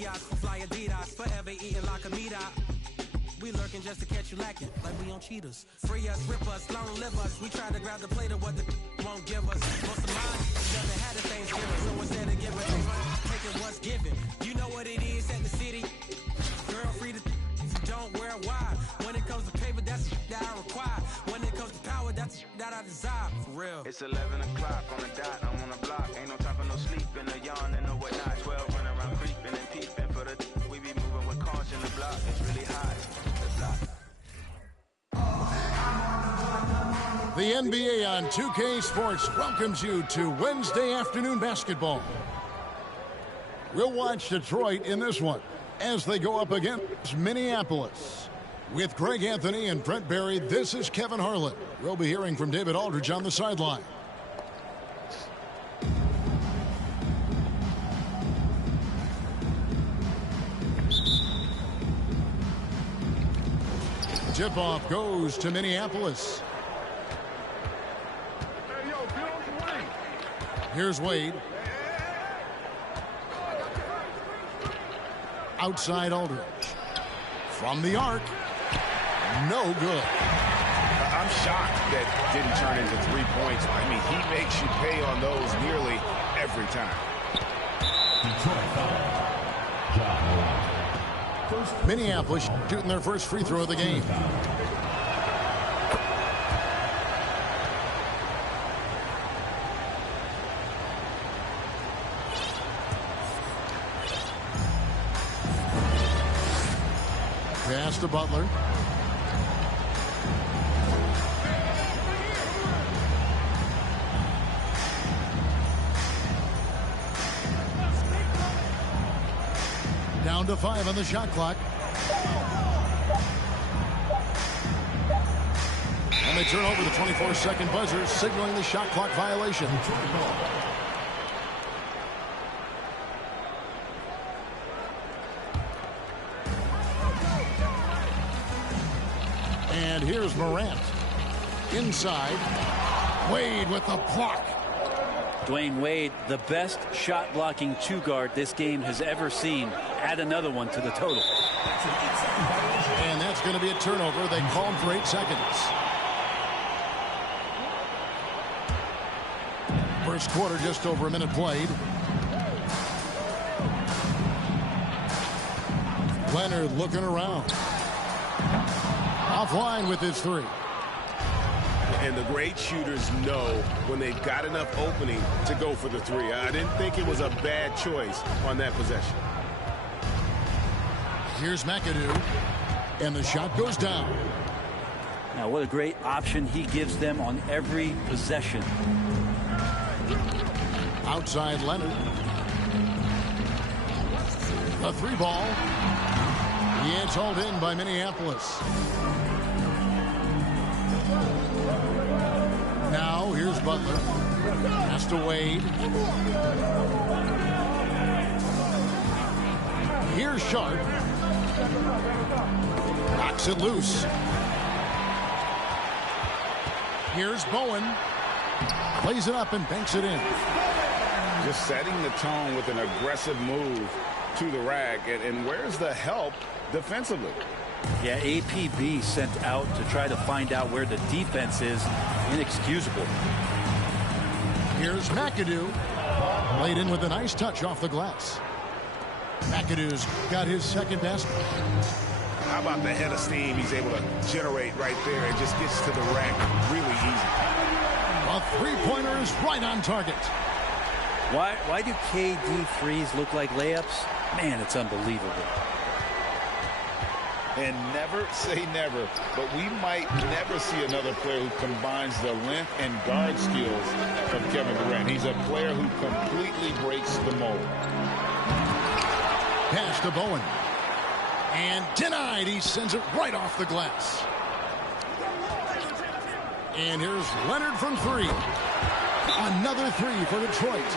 Fiat, fly Adidas, forever eating like a meat out. We lurking just to catch you lacking, like we on cheaters. Free us, rip us, long live us. We try to grab the plate of what the won't give us. Most of mine doesn't have the Thanksgiving, so instead of giving, taking what's given. You know what it is at the city. Girl, free to don't wear wide. When it comes to paper, that's that I require. When it comes to power, that's that I desire. For real. It's 11 o'clock on the dot, I'm on the block. Ain't no time for no sleeping, no yawn and no whatnot. 12 running around creeping and peeping for the we be moving with caution. The block it's really hot. The NBA on 2K Sports welcomes you to Wednesday afternoon basketball. We'll watch Detroit in this one as they go up against Minneapolis. With Greg Anthony and Brent Barry, this is Kevin Harlan. We'll be hearing from David Aldridge on the sideline. Tip-off goes to Minneapolis. Here's Wade. Outside Aldridge. From the arc. No good. I'm shocked that didn't turn into 3 points. I mean, he makes you pay on those nearly every time. Minneapolis shooting their first free throw of the game. Pass to Butler. Down to 5 on the shot clock. And they turn over the 24-second buzzer, signaling the shot clock violation. And here's Morant. Inside. Wade with the block. Dwayne Wade, the best shot-blocking two-guard this game has ever seen. Add another one to the total. And that's going to be a turnover. They call him for 8 seconds. First quarter, just over a minute played. Leonard looking around. Offline with his three. And the great shooters know when they've got enough opening to go for the three. I didn't think it was a bad choice on that possession. Here's McAdoo. And the shot goes down. Now, what a great option he gives them on every possession. Outside Leonard. A three ball. It's hauled in by Minneapolis. Now here's Butler. Pass to Wade. Here's Sharp. Knocks it loose. Here's Bowen. Plays it up and banks it in. Just setting the tone with an aggressive move to the rack. And where's the help defensively? Yeah, APB sent out to try to find out where the defense is. Inexcusable. Here's McAdoo. Laid in with a nice touch off the glass. McAdoo's got his second basket. How about the head of steam he's able to generate right there and just gets to the rack really easy. A three-pointer is right on target. Why do KD threes look like layups? Man, it's unbelievable. And never say never, but we might never see another player who combines the length and guard skills of Kevin Durant. He's a player who completely breaks the mold. Pass to Bowen. And denied. He sends it right off the glass. And here's Leonard from three. Another three for Detroit.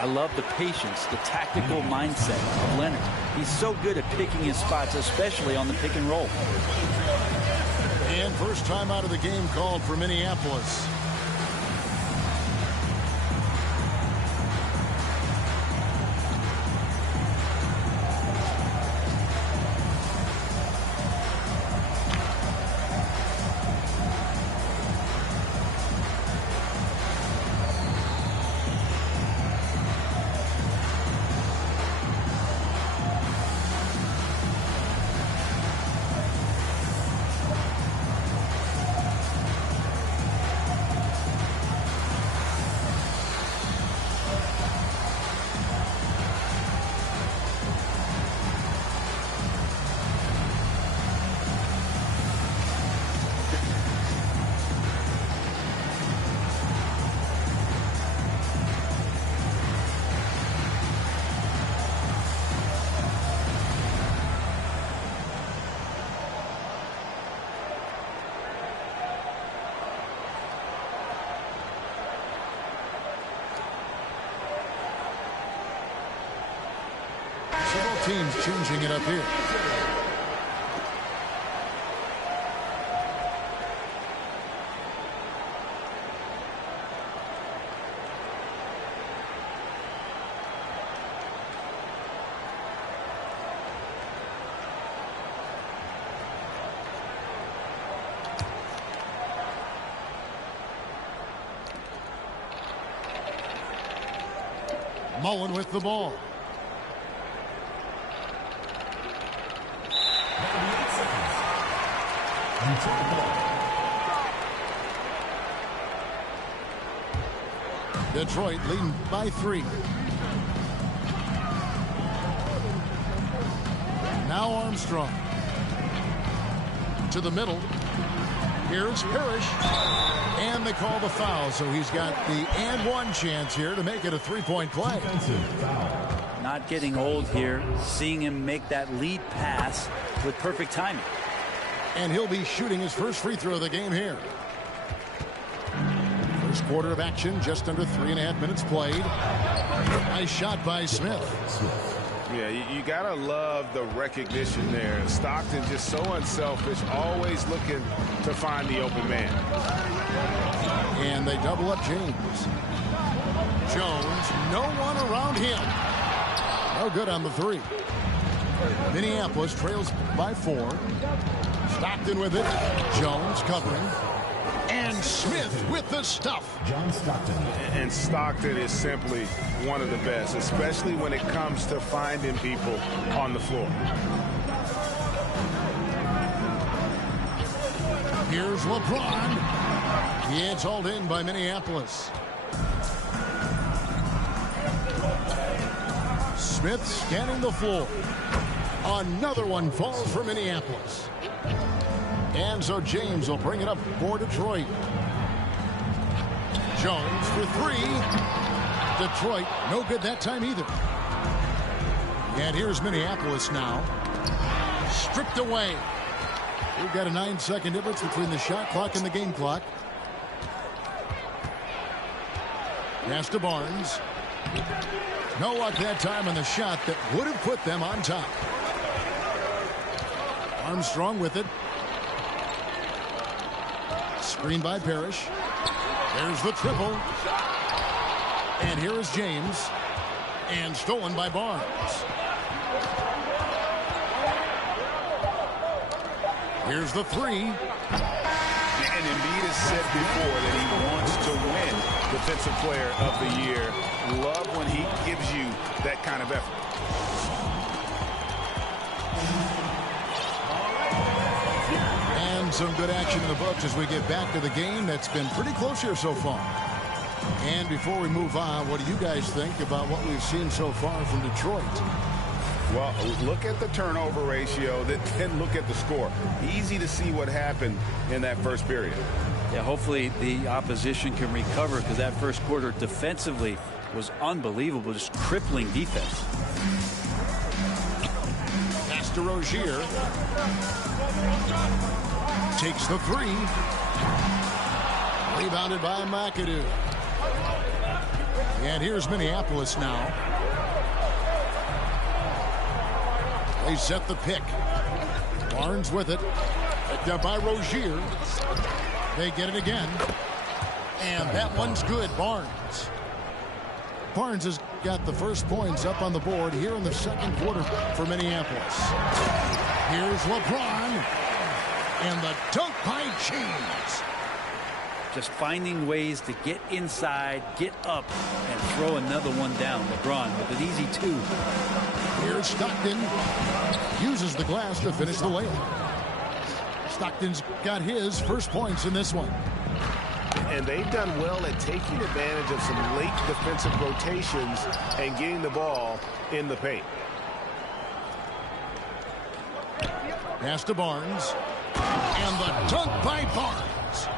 I love the patience, the tactical mindset of Leonard. He's so good at picking his spots, especially on the pick and roll. And first time out of the game called for Minneapolis. teams changing it up here. Mullen with the ball. Detroit leading by 3. Now Armstrong. To the middle. Here's Parrish. And they call the foul, so he's got the and one chance here to make it a 3-point play. Not getting old here. Seeing him make that lead pass with perfect timing. And he'll be shooting his first free throw of the game here. First quarter of action, just under 3.5 minutes played. Nice shot by Smith. Yeah, you gotta love the recognition there. Stockton just so unselfish, always looking to find the open man. And they double up James. Jones, no one around him. No good on the 3. Minneapolis trails by 4. Stockton with it. Jones covering. And Smith with the stuff. John Stockton. And Stockton is simply one of the best, especially when it comes to finding people on the floor. Here's LeBron. It's hauled in by Minneapolis. Smith scanning the floor. Another one falls for Minneapolis. And so James will bring it up for Detroit. Jones for 3. Detroit, no good that time either. And here's Minneapolis now. Stripped away. We've got a 9-second difference between the shot clock and the game clock. Pass to Barnes. No luck that time on the shot that would have put them on top. Armstrong with it. Screen by Parrish. There's the triple. And here is James. And stolen by Barnes. Here's the 3. And Embiid has said before that he wants to win Defensive Player of the Year. Love when he gives you that kind of effort. And some good action in the books as we get back to the game that's been pretty close here so far. And before we move on, what do you guys think about what we've seen so far from Detroit? Well, look at the turnover ratio, then look at the score. Easy to see what happened in that first period. Yeah, hopefully the opposition can recover, because that first quarter defensively was unbelievable, just crippling defense. Pass to Rozier. Takes the 3. Rebounded by McAdoo. And here's Minneapolis now. They set the pick. Barnes with it. Picked up by Rozier. They get it again. And that one's good. Barnes. Barnes has got the first points up on the board here in the second quarter for Minneapolis. Here's LeBron. And the dunk by James. Just finding ways to get inside, get up, and throw another one down. LeBron with an easy 2. Here's Stockton. Uses the glass to finish the layup. Stockton's got his first points in this one. And they've done well at taking advantage of some late defensive rotations and getting the ball in the paint. Pass to Barnes. And the dunk by Barnes.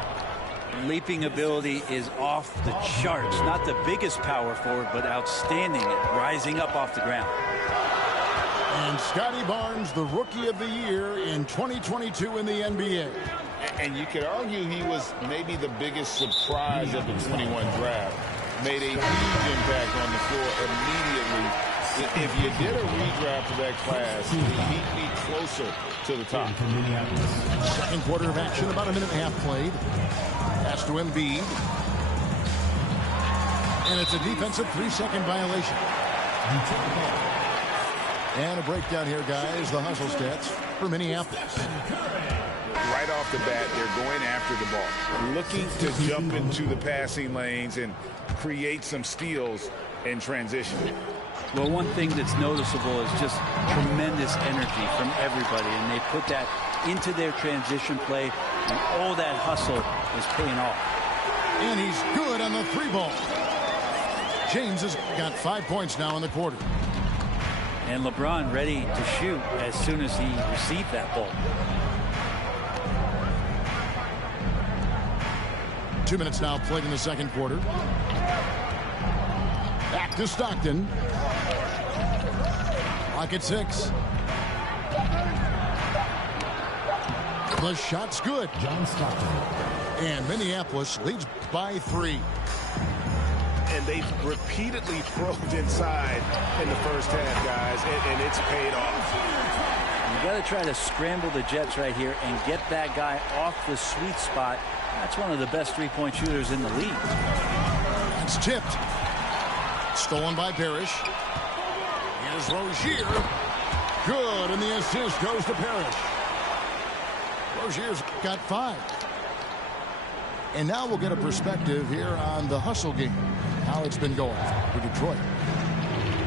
Leaping ability is off the charts. Not the biggest power forward, but outstanding at rising up off the ground. And Scotty Barnes, the Rookie of the Year in 2022 in the NBA. And you could argue he was maybe the biggest surprise of the 21 draft. Made a huge impact on the floor immediately, If you did a redraft of that class, he'd be closer to the top. Second quarter of action, about a minute and a half played. Pass to Embiid. And it's a defensive 3-second violation. And a breakdown here, guys. The hustle stats for Minneapolis. Right off the bat, they're going after the ball, looking to jump into the passing lanes and create some steals in transition. Well, one thing that's noticeable is just tremendous energy from everybody, and they put that into their transition play, and all that hustle is paying off. And he's good on the 3-ball. James has got 5 points now in the quarter. And LeBron ready to shoot as soon as he received that ball. 2 minutes now played in the second quarter. Back to Stockton. Clock at 6. The shot's good. John Stockton. And Minneapolis leads by 3. And they've repeatedly probed inside in the first half, guys, and it's paid off. You got to try to scramble the Jets right here and get that guy off the sweet spot. That's one of the best three-point shooters in the league. It's tipped. Stolen by Parrish. Here's Rozier. Good, and the assist goes to Parrish. Rozier's got 5. And now we'll get a perspective here on the hustle game, how it's been going for Detroit.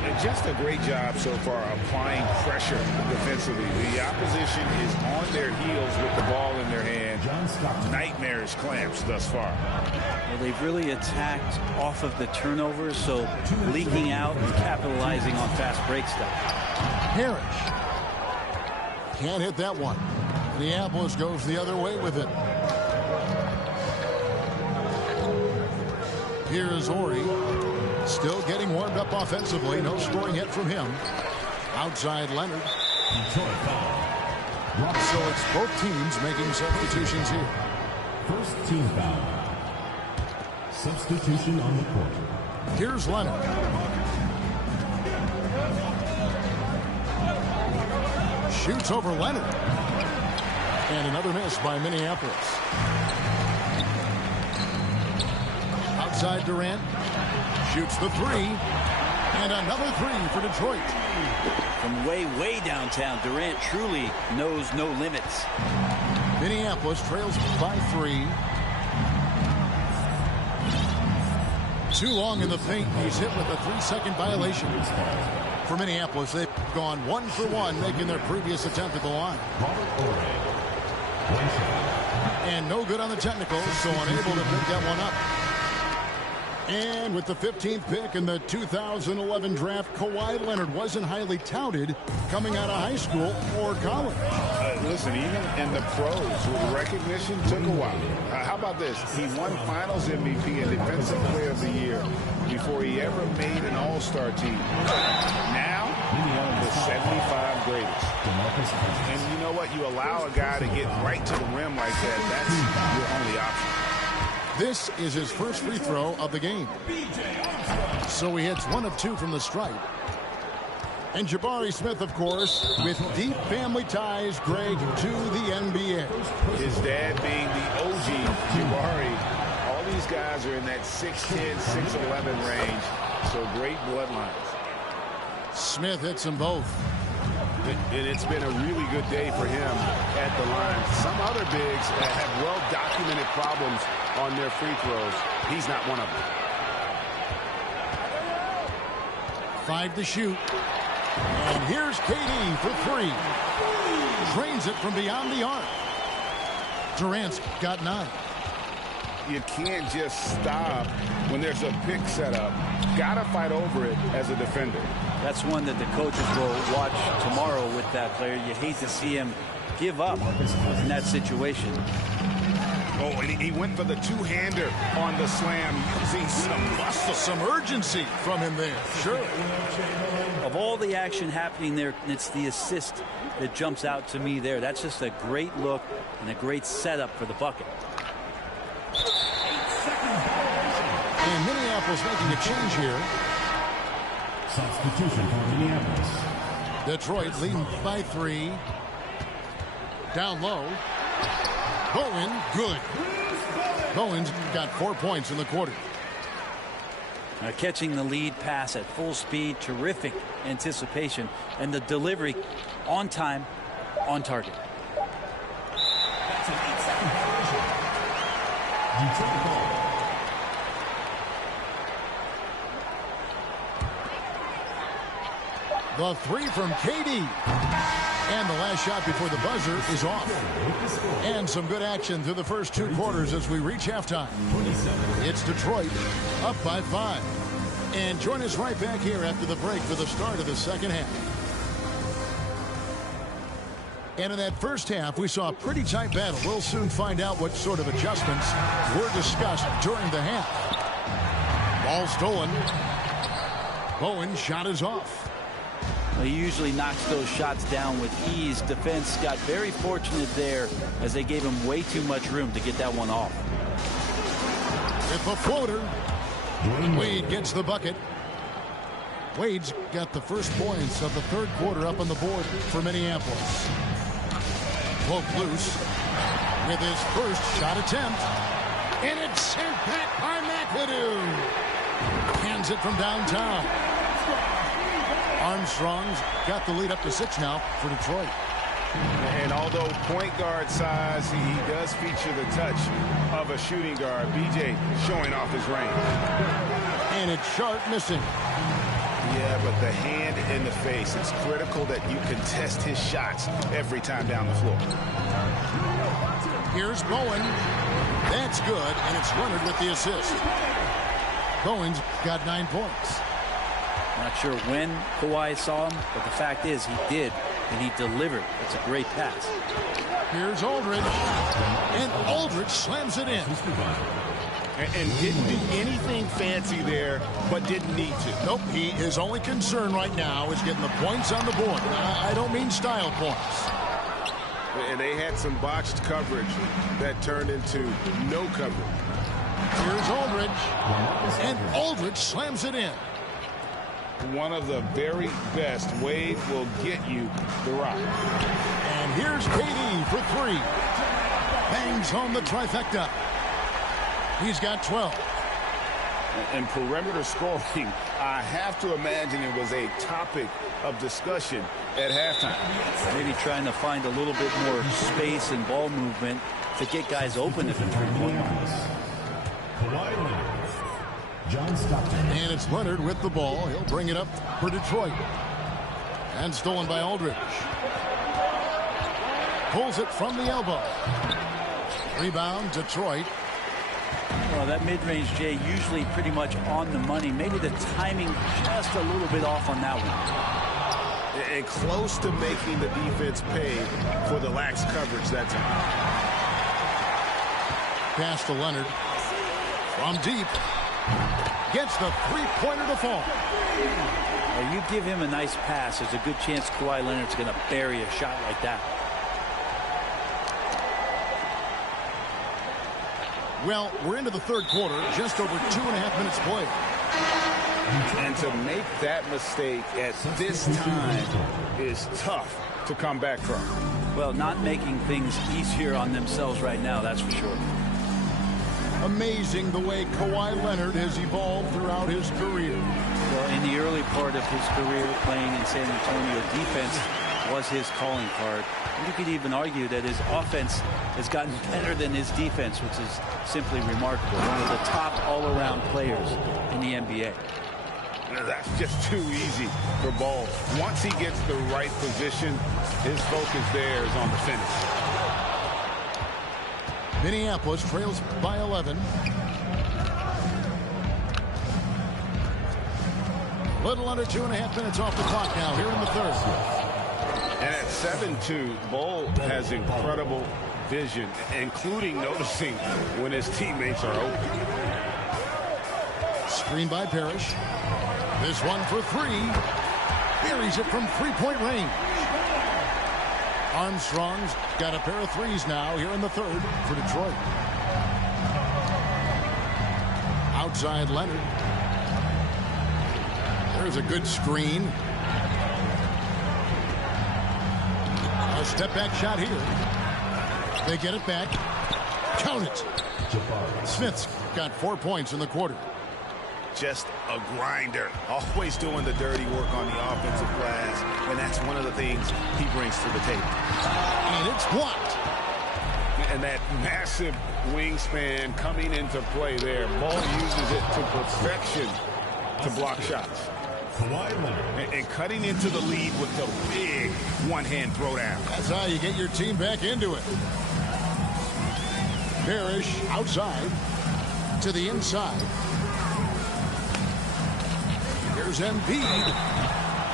And just a great job so far applying pressure defensively. The opposition is on their heels with the ball in their hand. Nightmarish clamps thus far. Well, they've really attacked off of the turnovers, so leaking out and capitalizing on fast break stuff. Parrish can't hit that one. Minneapolis goes the other way with it. Here's Ori. Still getting warmed up offensively. No scoring yet from him. Outside Leonard. So it's both teams making substitutions here. First team foul. Substitution on the court. Here's Leonard. Shoots over Leonard. And another miss by Minneapolis. Outside Durant. Shoots the 3. And another 3 for Detroit. From way downtown, Durant truly knows no limits. Minneapolis trails by 3. Too long in the paint. He's hit with a 3-second violation. For Minneapolis, they've gone 1 for 1, making their previous attempt at the line. And no good on the technicals, so unable to pick that one up. And with the 15th pick in the 2011 draft, Kawhi Leonard wasn't highly touted coming out of high school or college. Listen, even in the pros, recognition took a while. How about this? He won Finals MVP and Defensive Player of the Year before he ever made an All-Star team. Now, one of the 75 greatest. And you know what? You allow a guy to get right to the rim like that, that's your only option. This is his first free throw of the game. So he hits 1 of 2 from the stripe. And Jabari Smith, of course, with deep family ties, Greg, to the NBA. His dad being the OG Jabari. All these guys are in that 6'10", 6'11" range. So great bloodlines. Smith hits them both. And it's been a really good day for him at the line. Some other bigs have well-documented problems on their free throws. He's not one of them. 5 to shoot. And here's KD for 3. Drains it from beyond the arc. Durant's got 9. You can't just stop when there's a pick set up. Got to fight over it as a defender. That's one that the coaches will watch tomorrow with that player. You hate to see him give up in that situation. Oh, and he went for the two-hander on the slam, using some muscle. Some urgency from him there. Sure. Of all the action happening there, it's the assist that jumps out to me there. That's just a great look and a great setup for the bucket. And Minneapolis making a change here. Substitution for Minneapolis. Detroit leading by 3. Down low. Bowen, good. Bowen's got 4 points in the quarter. Catching the lead pass at full speed, terrific anticipation, and the delivery on time, on target. That's an 8-second conversion. Detroit ball. The 3 from KD. And the last shot before the buzzer is off. And some good action through the first 2 quarters as we reach halftime. It's Detroit up by 5. And join us right back here after the break for the start of the second half. And in that first half, we saw a pretty tight battle. We'll soon find out what sort of adjustments were discussed during the half. Ball stolen. Bowen shot is off. He usually knocks those shots down with ease. Defense got very fortunate there as they gave him way too much room to get that one off. With a floater, Wade gets the bucket. Wade's got the first points of the third quarter up on the board for Minneapolis. Broke loose with his first shot attempt. And it's sent back by McAdoo. Hands it from downtown. Armstrong's got the lead up to 6 now for Detroit. And although point guard size, he does feature the touch of a shooting guard. BJ showing off his range. And it's Sharp missing. Yeah, but the hand in the face. It's critical that you contest his shots every time down the floor. Here's Bowen. That's good, and it's Leonard with the assist. Bowen's got 9 points. Not sure when Kawhi saw him, but the fact is he did, and he delivered. It's a great pass. Here's Aldridge, and Aldridge slams it in. And didn't do anything fancy there, but didn't need to. Nope, his only concern right now is getting the points on the board. I don't mean style points. And they had some botched coverage that turned into no coverage. Here's Aldridge, and Aldridge slams it in. One of the very best. Wade will get you the rock. And here's KD for 3. Bangs home the trifecta. He's got 12. And perimeter scoring, I have to imagine it was a topic of discussion at halftime. Maybe trying to find a little bit more space and ball movement to get guys open at the three-point line. Kawhi Leonard. John Stockton. And it's Leonard with the ball. He'll bring it up for Detroit. And stolen by Aldridge. Pulls it from the elbow. Rebound, Detroit. Well, that mid-range, Jay, usually pretty much on the money. Maybe the timing just a little bit off on that one. And close to making the defense pay for the lax coverage that time. Pass to Leonard. From deep. Gets the three-pointer to fall. Well, you give him a nice pass, there's a good chance Kawhi Leonard's going to bury a shot like that. Well, we're into the third quarter, just over 2.5 minutes played. And to make that mistake at this time is tough to come back from. Well, not making things easier on themselves right now, that's for sure. Amazing the way Kawhi Leonard has evolved throughout his career. Well, in the early part of his career playing in San Antonio, defense was his calling card. And you could even argue that his offense has gotten better than his defense, which is simply remarkable. One of the top all-around players in the NBA. That's just too easy for Ball. Once he gets the right position, his focus there is on the finish. Minneapolis trails by 11. Little under 2.5 minutes off the clock now here in the third. And at 7-2, Ball has incredible vision, including noticing when his teammates are open. Screen by Parrish. This one for 3. Buries it from three-point range. Armstrong's got a pair of threes now here in the third for Detroit. Outside Leonard. There's a good screen. A step back shot here. They get it back. Count it. Smith's got 4 points in the quarter. Just a grinder. Always doing the dirty work on the offensive glass. And that's one of the things he brings to the table. And it's blocked. And that massive wingspan coming into play there. Ball uses it to perfection to block shots. And cutting into the lead with the big one-hand throwdown. That's how you get your team back into it. Parrish outside to the inside. Here's Embiid.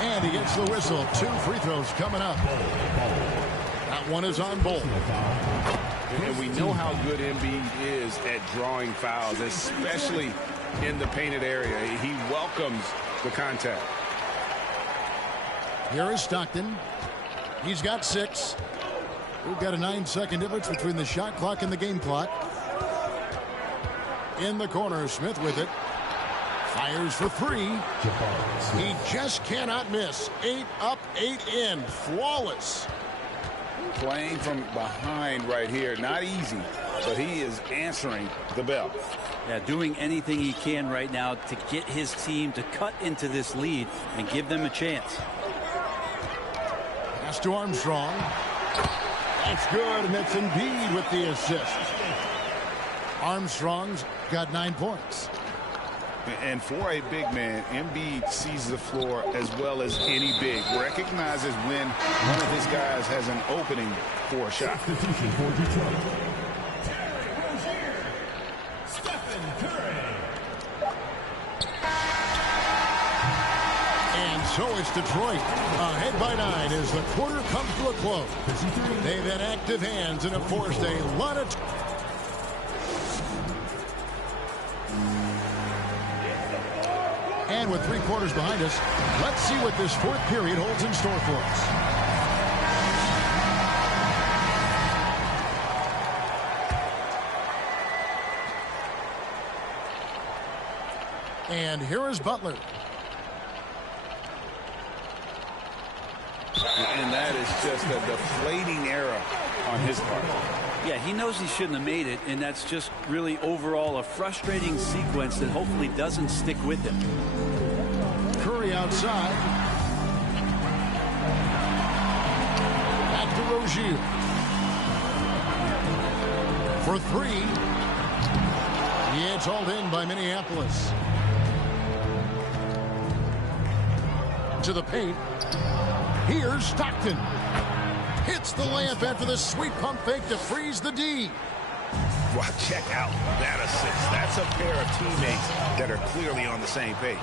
And he gets the whistle. 2 free throws coming up. That one is on Bol. And we know how good Embiid is at drawing fouls, especially in the painted area. He welcomes the contact. Here is Stockton. He's got 6. We've got a 9-second difference between the shot clock and the game clock. In the corner, Smith with it. Fires for 3. He just cannot miss. 8 up, 8 in. Flawless. Playing from behind right here. Not easy, but he is answering the bell. Yeah, doing anything he can right now to get his team to cut into this lead and give them a chance. Pass to Armstrong. That's good, and that's Embiid with the assist. Armstrong's got 9 points. And for a big man, Embiid sees the floor as well as any big. Recognizes when one of his guys has an opening for a shot. Substitution for Detroit. Stephen Curry. And so it's Detroit. Ahead by 9 as the quarter comes to a close. They've had active hands and have forced a lot of... And with 3 quarters behind us, let's see what this 4th period holds in store for us. And here is Butler. And that is just a deflating error on his part. Yeah, he knows he shouldn't have made it, and that's just really overall a frustrating sequence that hopefully doesn't stick with him. Curry outside. Back to Rozier. For 3. Yeah, it's all in by Minneapolis. To the paint. Here's Stockton. Hits the layup after the sweet pump fake to freeze the D. Well, check out that assist. That's a pair of teammates that are clearly on the same page.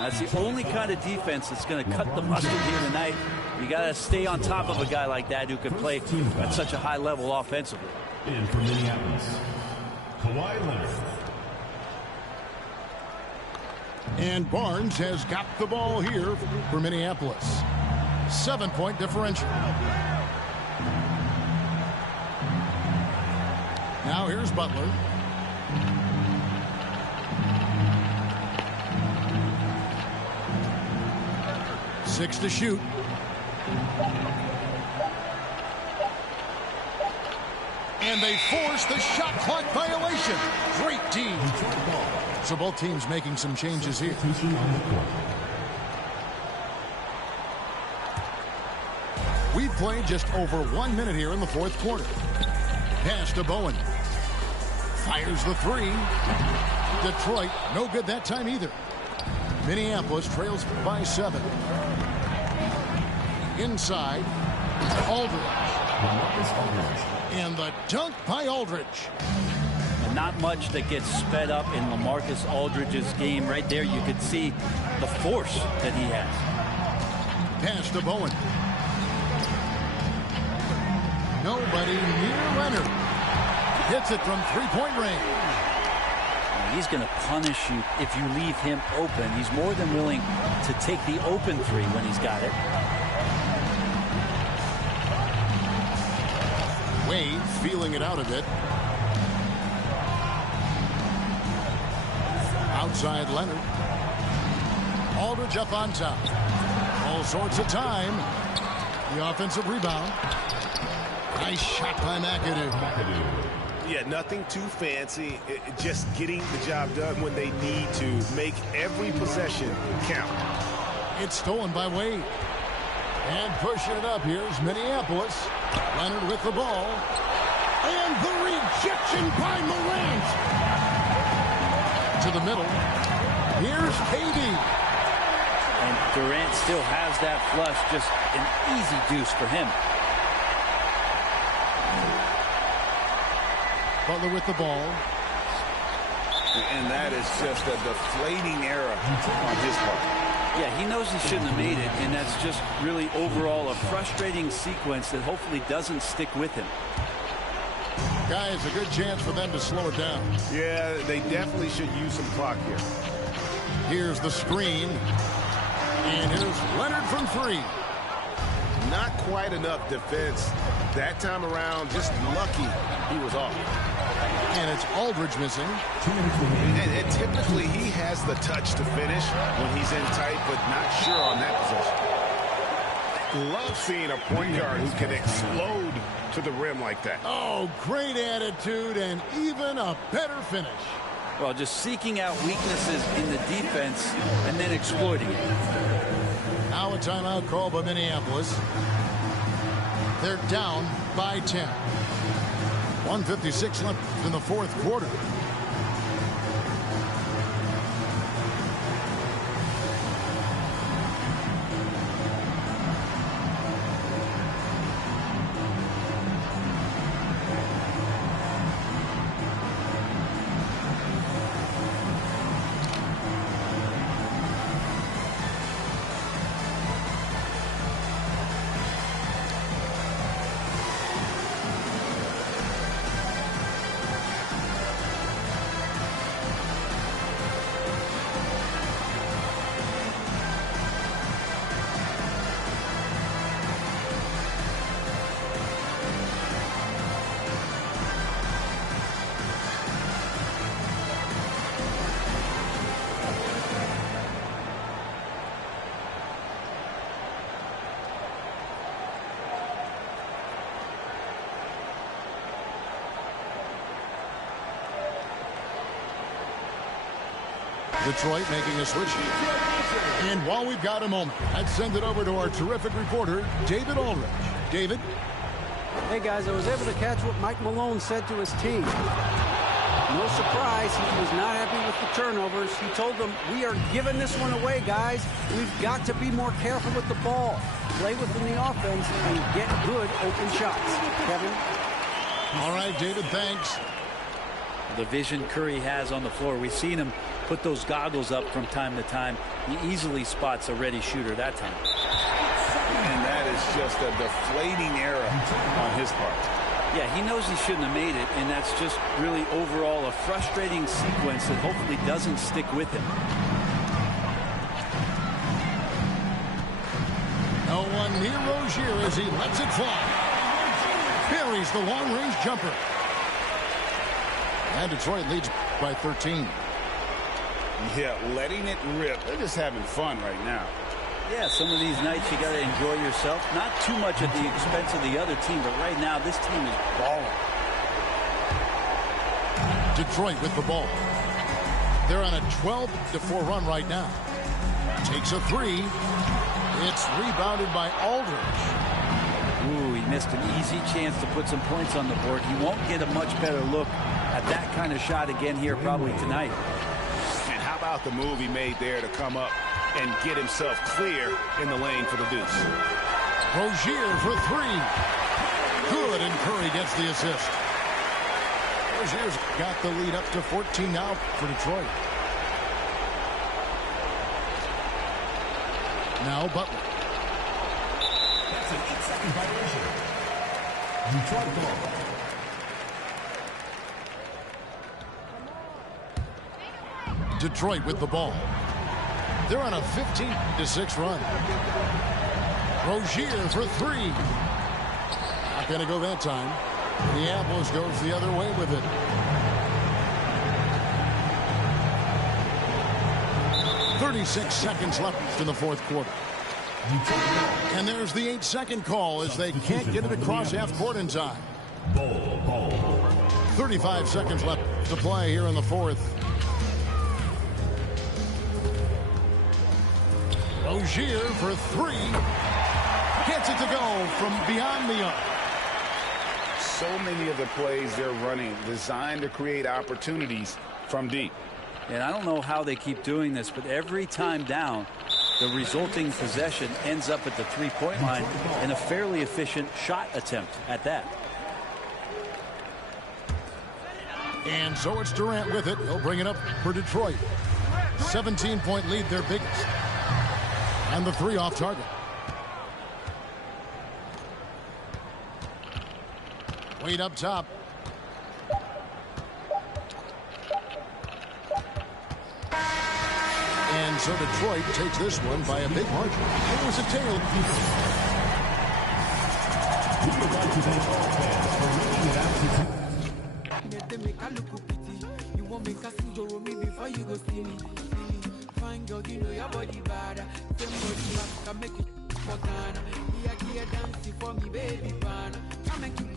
That's the only kind of defense that's going to cut the mustard here tonight. You got to stay on top of a guy like that who can play at such a high level offensively. In for Minneapolis, Kawhi Leonard. And Barnes has got the ball here for Minneapolis. 7-point differential. Now here's Butler. Six to shoot. And they force the shot clock violation. Great D. So both teams making some changes here. We've played just over 1 minute here in the 4th quarter. Pass to Bowen. Fires the 3. Detroit, no good that time either. Minneapolis trails by 7. Inside, Aldridge. And the dunk by Aldridge. And not much that gets sped up in LaMarcus Aldridge's game. Right there, you could see the force that he has. Pass to Bowen. Nobody near Leonard. Hits it from 3-point range. He's going to punish you if you leave him open. He's more than willing to take the open 3 when he's got it. Wade feeling it out a bit. Outside Leonard. Aldridge up on top. All sorts of time. The offensive rebound. Nice shot by McAdoo. Yeah, nothing too fancy. Just getting the job done when they need to. Make every possession count. It's stolen by Wade. And pushing it up, here's Minneapolis. Leonard with the ball. And the rejection by Morant. To the middle. Here's KD. And Durant still has that flush. Just an easy deuce for him. Butler with the ball. And that is just a deflating error on his part. Yeah, he knows he shouldn't have made it, and that's just really overall a frustrating sequence that hopefully doesn't stick with him. Guys, a good chance for them to slow it down. Yeah, they definitely should use some clock here. Here's the screen. And here's Leonard from three. Not quite enough defense that time around. Just lucky he was off. And it's Aldridge missing. And typically he has the touch to finish when he's in tight, but not sure on that possession. Love seeing a point guard who can explode to the rim like that. Oh, great attitude and even a better finish. Well, just seeking out weaknesses in the defense and then exploiting it. Now a timeout call by Minneapolis. They're down by 10. 1:56 left in the fourth quarter. Detroit making a switch. And while we've got a moment, let's send it over to our terrific reporter, David Aldridge. David? Hey, guys, I was able to catch what Mike Malone said to his team. No surprise, he was not happy with the turnovers. He told them, we are giving this one away, guys. We've got to be more careful with the ball. Play within the offense and get good open shots. Kevin? All right, David, thanks. The vision Curry has on the floor. We've seen him put those goggles up from time to time. He easily spots a ready shooter that time. And that is just a deflating error on his part. Yeah, he knows he shouldn't have made it, and that's just really overall a frustrating sequence that hopefully doesn't stick with him. No one near Rozier as he lets it fly. Buries the long-range jumper. And Detroit leads by 13. Yeah, letting it rip. They're just having fun right now. Yeah, some of these nights you got to enjoy yourself. Not too much at the expense of the other team, but right now this team is balling. Detroit with the ball. They're on a 12-4 run right now. Takes a three. It's rebounded by Aldridge. Ooh, he missed an easy chance to put some points on the board. He won't get a much better look at that kind of shot again here probably tonight. And how about the move he made there to come up and get himself clear in the lane for the deuce? Rozier for three. Good, and Curry gets the assist. Rozier's got the lead up to 14 now for Detroit. Now Butler. That's an 8-second violation. Detroit ball. Detroit with the ball. They're on a 15-6 run. Rozier for three. Not going to go that time. Minneapolis goes the other way with it. 36 seconds left in the fourth quarter. And there's the 8-second call as they can't get it across half court in time. 35 seconds left to play here in the fourth. Rozier for three. Gets it to go from beyond the arc. So many of the plays they're running designed to create opportunities from deep. And I don't know how they keep doing this, but every time down, the resulting possession ends up at the three-point line in a fairly efficient shot attempt at that. And so it's Durant with it. He'll bring it up for Detroit. 17-point lead, their biggest. And the three off target. Wade up top. And so Detroit takes this one by a big margin. It was a tail. You won't make us enjoy me before you go see me. Fine girl, you know your body bad. Same body back can make it for Ghana. Here dancing for me, baby pan. Come and give me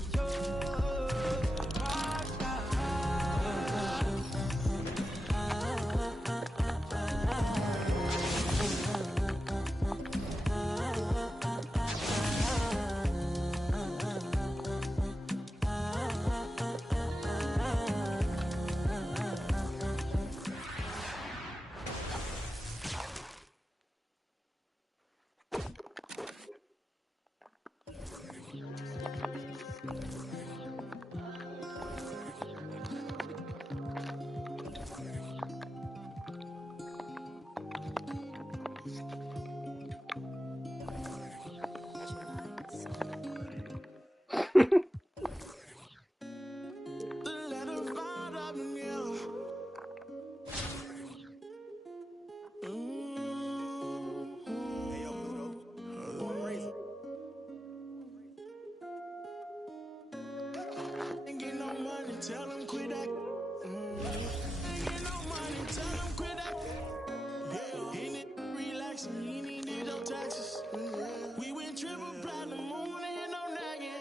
Tell them quit that. Ain't no money, tell them quit that. Yeah, ain't it relaxing? You need no taxes. We went triple platinum, moon ain't no nagging.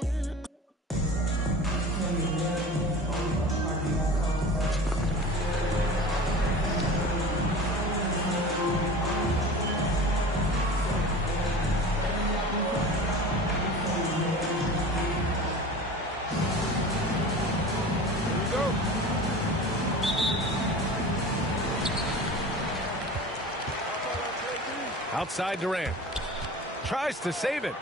Outside Durant. Tries to save it.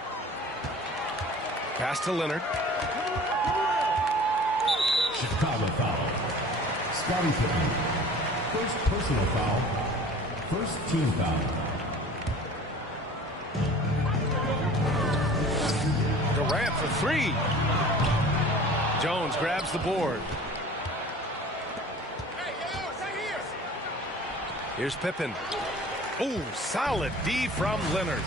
Pass to Leonard. Chicago foul. Scottie Pippen. First personal foul. First team foul. Durant for three. Jones grabs the board. Here's Pippen. Oh, solid D from Leonard.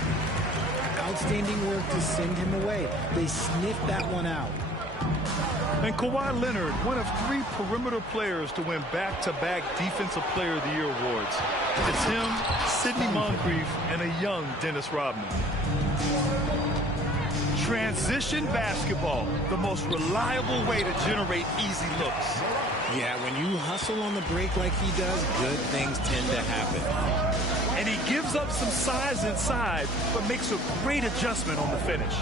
Outstanding work to send him away. They sniffed that one out. And Kawhi Leonard, one of three perimeter players to win back-to-back Defensive Player of the Year awards. It's him, Sidney Moncrief, and a young Dennis Rodman. Transition basketball, the most reliable way to generate easy looks. Yeah, when you hustle on the break like he does, good things tend to happen. And he gives up some size inside, but makes a great adjustment on the finish.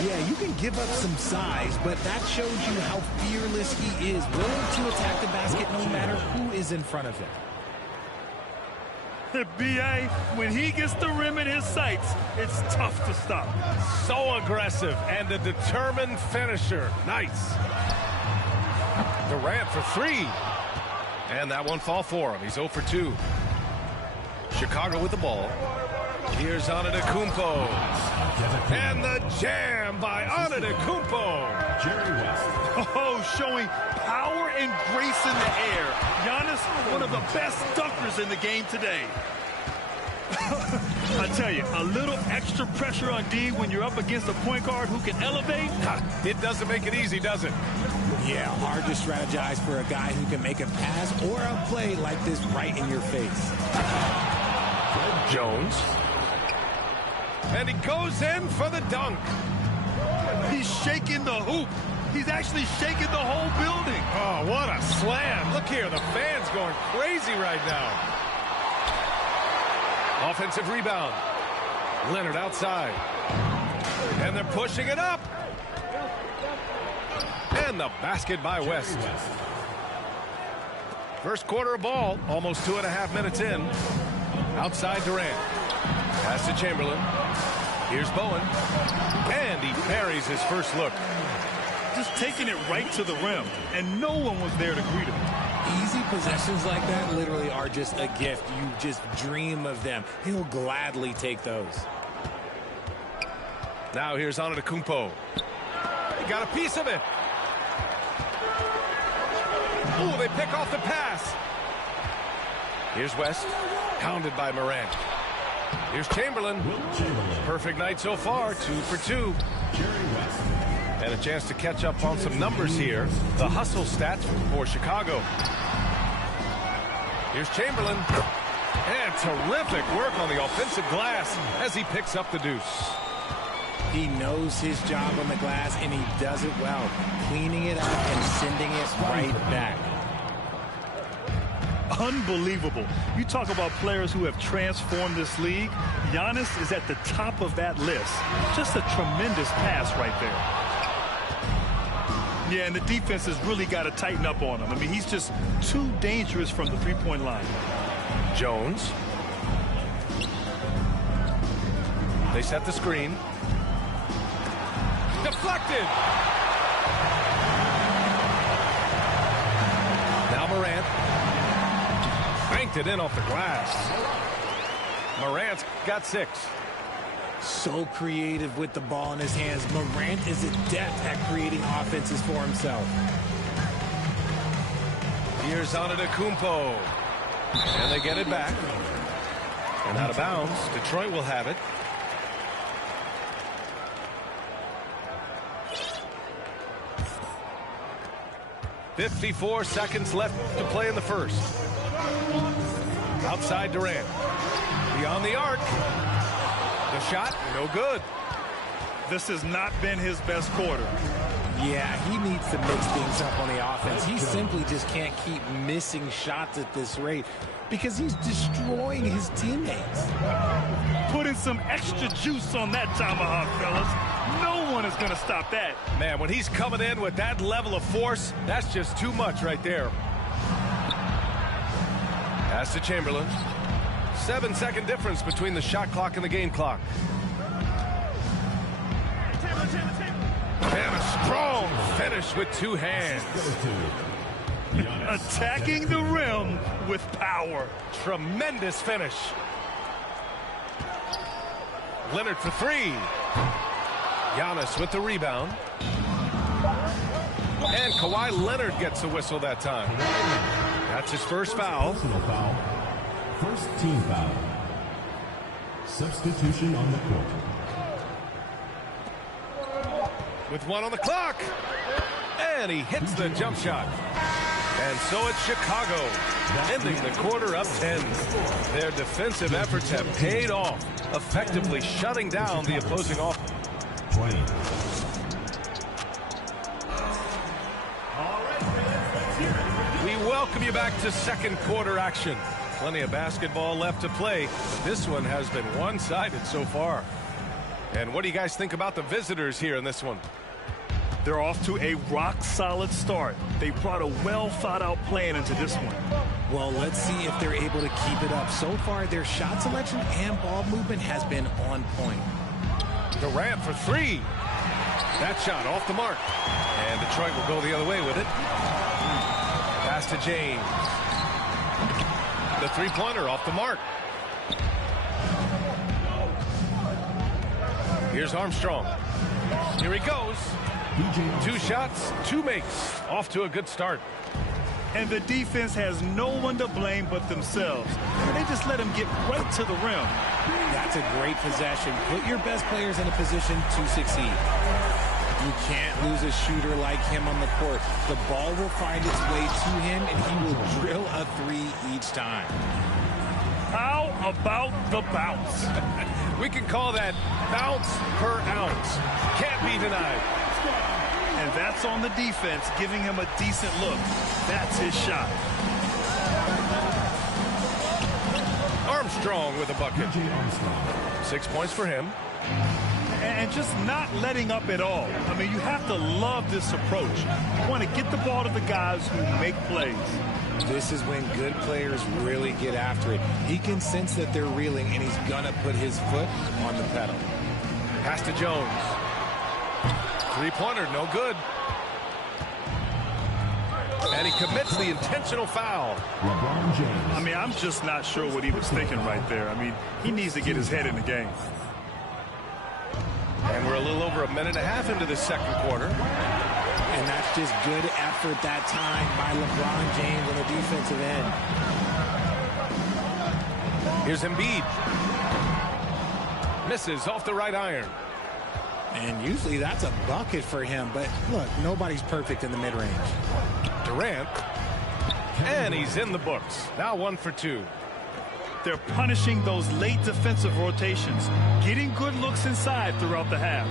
Yeah, you can give up some size, but that shows you how fearless he is, willing to attack the basket no matter who is in front of him. B.A., when he gets the rim in his sights, it's tough to stop. So aggressive and a determined finisher. Nice. Durant for three. And that one fall for him. He's 0 for 2. Chicago with the ball. Here's Antetokounmpo. And the jam by Antetokounmpo. Jerry West. Oh, showing power and grace in the air. Giannis, one of the best dunkers in the game today. I tell you, a little extra pressure on D when you're up against a point guard who can elevate. It doesn't make it easy, does it? Yeah, hard to strategize for a guy who can make a pass or a play like this right in your face. Jones. And he goes in for the dunk. He's shaking the hoop. He's actually shaking the whole building. Oh, what a slam. Look here, the fans going crazy right now. Offensive rebound. Leonard outside. And they're pushing it up. And the basket by West. First quarter of ball, almost 2.5 minutes in. Outside Durant. Pass to Chamberlain. Here's Bowen. And he parries his first look. Just taking it right to the rim, and no one was there to greet him. Easy possessions like that literally are just a gift. You just dream of them. He'll gladly take those. Now here's Antetokounmpo. He got a piece of it. Ooh, they pick off the pass. Here's West, pounded by Morant. Here's Chamberlain. Perfect night so far, 2 for 2. And a chance to catch up on some numbers here. The hustle stats for Chicago. Here's Chamberlain. And terrific work on the offensive glass as he picks up the deuce. He knows his job on the glass, and he does it well. Cleaning it up and sending it right back. Unbelievable. You talk about players who have transformed this league. Giannis is at the top of that list. Just a tremendous pass right there. Yeah, and the defense has really got to tighten up on him. I mean, he's just too dangerous from the three-point line. Jones. They set the screen. Deflected. Now Morant. Banked it in off the glass. Morant's got 6. So creative with the ball in his hands. Morant is adept at creating offenses for himself. Here's Antetokounmpo. And they get it back. And out of bounds. Detroit will have it. .54 seconds left to play in the first. Outside Durant. Beyond the arc. The shot, no good. This has not been his best quarter. Yeah, he needs to mix things up on the offense. He simply just can't keep missing shots at this rate because he's destroying his teammates. Putting some extra juice on that tomahawk, fellas. No one is going to stop that. Man, when he's coming in with that level of force, that's just too much right there. Pass to Chamberlain. 7-second difference between the shot clock and the game clock. And a strong finish with 2 hands. Attacking the rim with power. Tremendous finish. Leonard for 3. Giannis with the rebound. And Kawhi Leonard gets the whistle that time. That's his first foul. First team foul. Substitution on the court. With 1 on the clock. And he hits the jump shot. And so it's Chicago, ending the quarter up 10. Their defensive efforts have paid off, effectively shutting down the opposing offense. 20. We welcome you back to second quarter action. Plenty of basketball left to play. This one has been one-sided so far. And what do you guys think about the visitors here in this one? They're off to a rock-solid start. They brought a well-thought-out plan into this one. Well, let's see if they're able to keep it up. So far, their shot selection and ball movement has been on point. Durant for 3. That shot off the mark. And Detroit will go the other way with it. Pass to James. The three-pointer off the mark. Here's Armstrong. Here he goes. 2 shots, 2 makes. Off to a good start. And the defense has no one to blame but themselves. They just let him get right to the rim. That's a great possession. Put your best players in a position to succeed. You can't lose a shooter like him on the court. The ball will find its way to him, and he will drill a 3 each time. How about the bounce? We can call that bounce per ounce. Can't be denied. And that's on the defense, giving him a decent look. That's his shot. Armstrong with a bucket. 6 points for him. And just not letting up at all. I mean, you have to love this approach. You want to get the ball to the guys who make plays. This is when good players really get after it. He can sense that they're reeling, and he's going to put his foot on the pedal. Pass to Jones. Three-pointer, no good. And he commits the intentional foul. LeBron James. I mean, I'm just not sure what he was thinking right there. I mean, he needs to get his head in the game. And we're a little over a minute and a half into the second quarter. And that's just good effort that time by LeBron James on the defensive end. Here's Embiid. Misses off the right iron. And usually that's a bucket for him. But look, nobody's perfect in the mid-range. Durant. And he's in the books. Now 1 for 2. They're punishing those late defensive rotations, getting good looks inside throughout the half.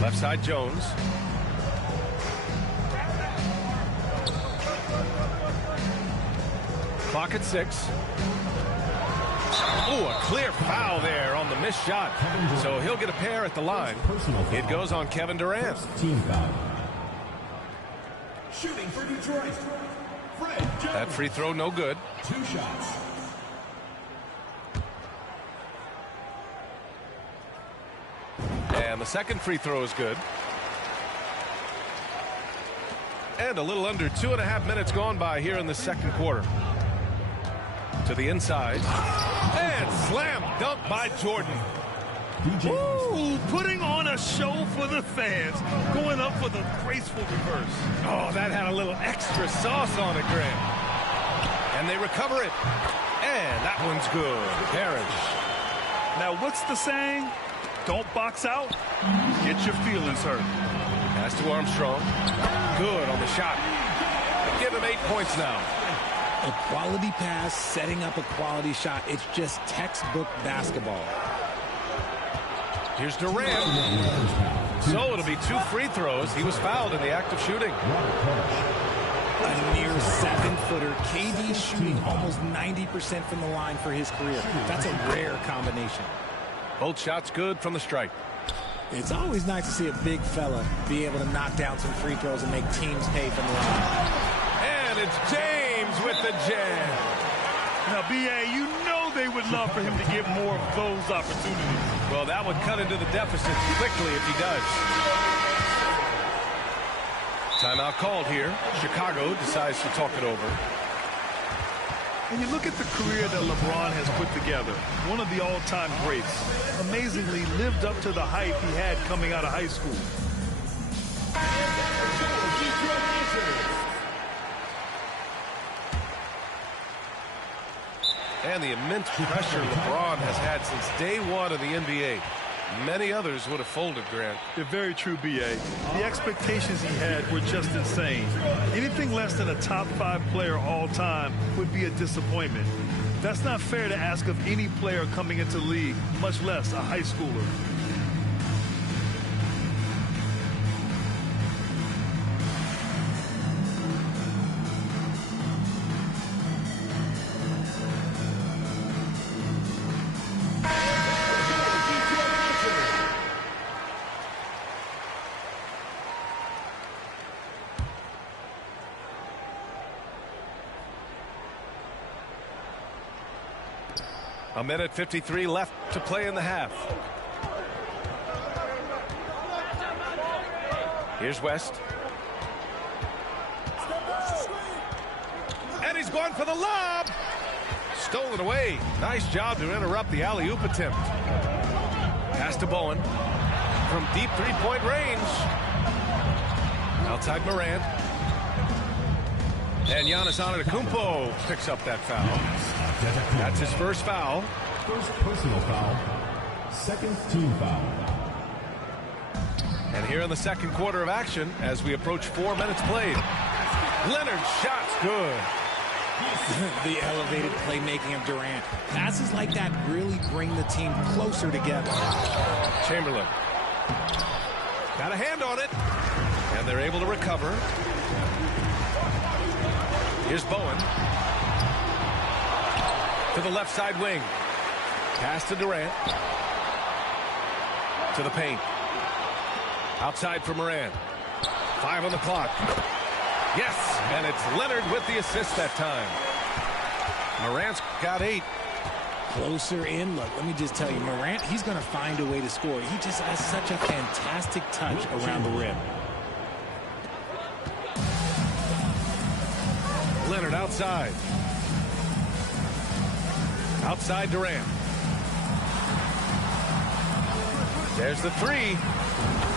Left side, Jones. Clock at 6. Ooh, a clear foul there on the missed shot. So he'll get a pair at the line. It goes on Kevin Durant. Team foul. Shooting for Detroit. That free throw, no good. 2 shots. And the second free throw is good. And a little under 2.5 minutes gone by here in the second quarter. To the inside. And slam dunk by Jordan. Ooh, putting on a show for the fans. Going up for the graceful reverse. Oh, that had a little extra sauce on it, Grant. And they recover it. And that one's good. Parrish. Now, what's the saying? Don't box out. Get your feelings hurt. Pass to Armstrong. Good on the shot. Give him 8 points now. A quality pass, setting up a quality shot. It's just textbook basketball. Here's Durant. So it'll be 2 free throws. He was fouled in the act of shooting. A near 7-footer. KD shooting almost 90% from the line for his career. That's a rare combination. Both shots good from the stripe. It's always nice to see a big fella be able to knock down some free throws and make teams pay from the line. And it's James with the jam. Now, B.A., you know they would love for him to get more of those opportunities. Well, that would cut into the deficit quickly if he does. Timeout called here. Chicago decides to talk it over. And you look at the career that LeBron has put together, one of the all-time greats, amazingly lived up to the hype he had coming out of high school. And the immense pressure LeBron has had since day one of the NBA. Many others would have folded, Grant. They're very true, B.A. The expectations he had were just insane. Anything less than a top 5 player all time would be a disappointment. That's not fair to ask of any player coming into the league, much less a high schooler. A minute 53 left to play in the half. Here's West. And he's going for the lob. Stolen away. Nice job to interrupt the alley-oop attempt. Pass to Bowen. From deep three-point range. Outside Morant. And Giannis Antetokounmpo picks up that foul. That's his first foul. First personal foul. Second team foul. And here in the second quarter of action, as we approach 4 minutes played. Leonard's shot's good. The elevated playmaking of Durant. Passes like that really bring the team closer together. Chamberlain. Got a hand on it. And they're able to recover. Here's Bowen. To the left side wing. Pass to Durant. To the paint. Outside for Moran. 5 on the clock. Yes, and it's Leonard with the assist that time. Morant's got 8. Closer in. Look, let me just tell you, Morant, he's going to find a way to score. He just has such a fantastic touch around the rim. Leonard outside. Outside Durant. There's the 3.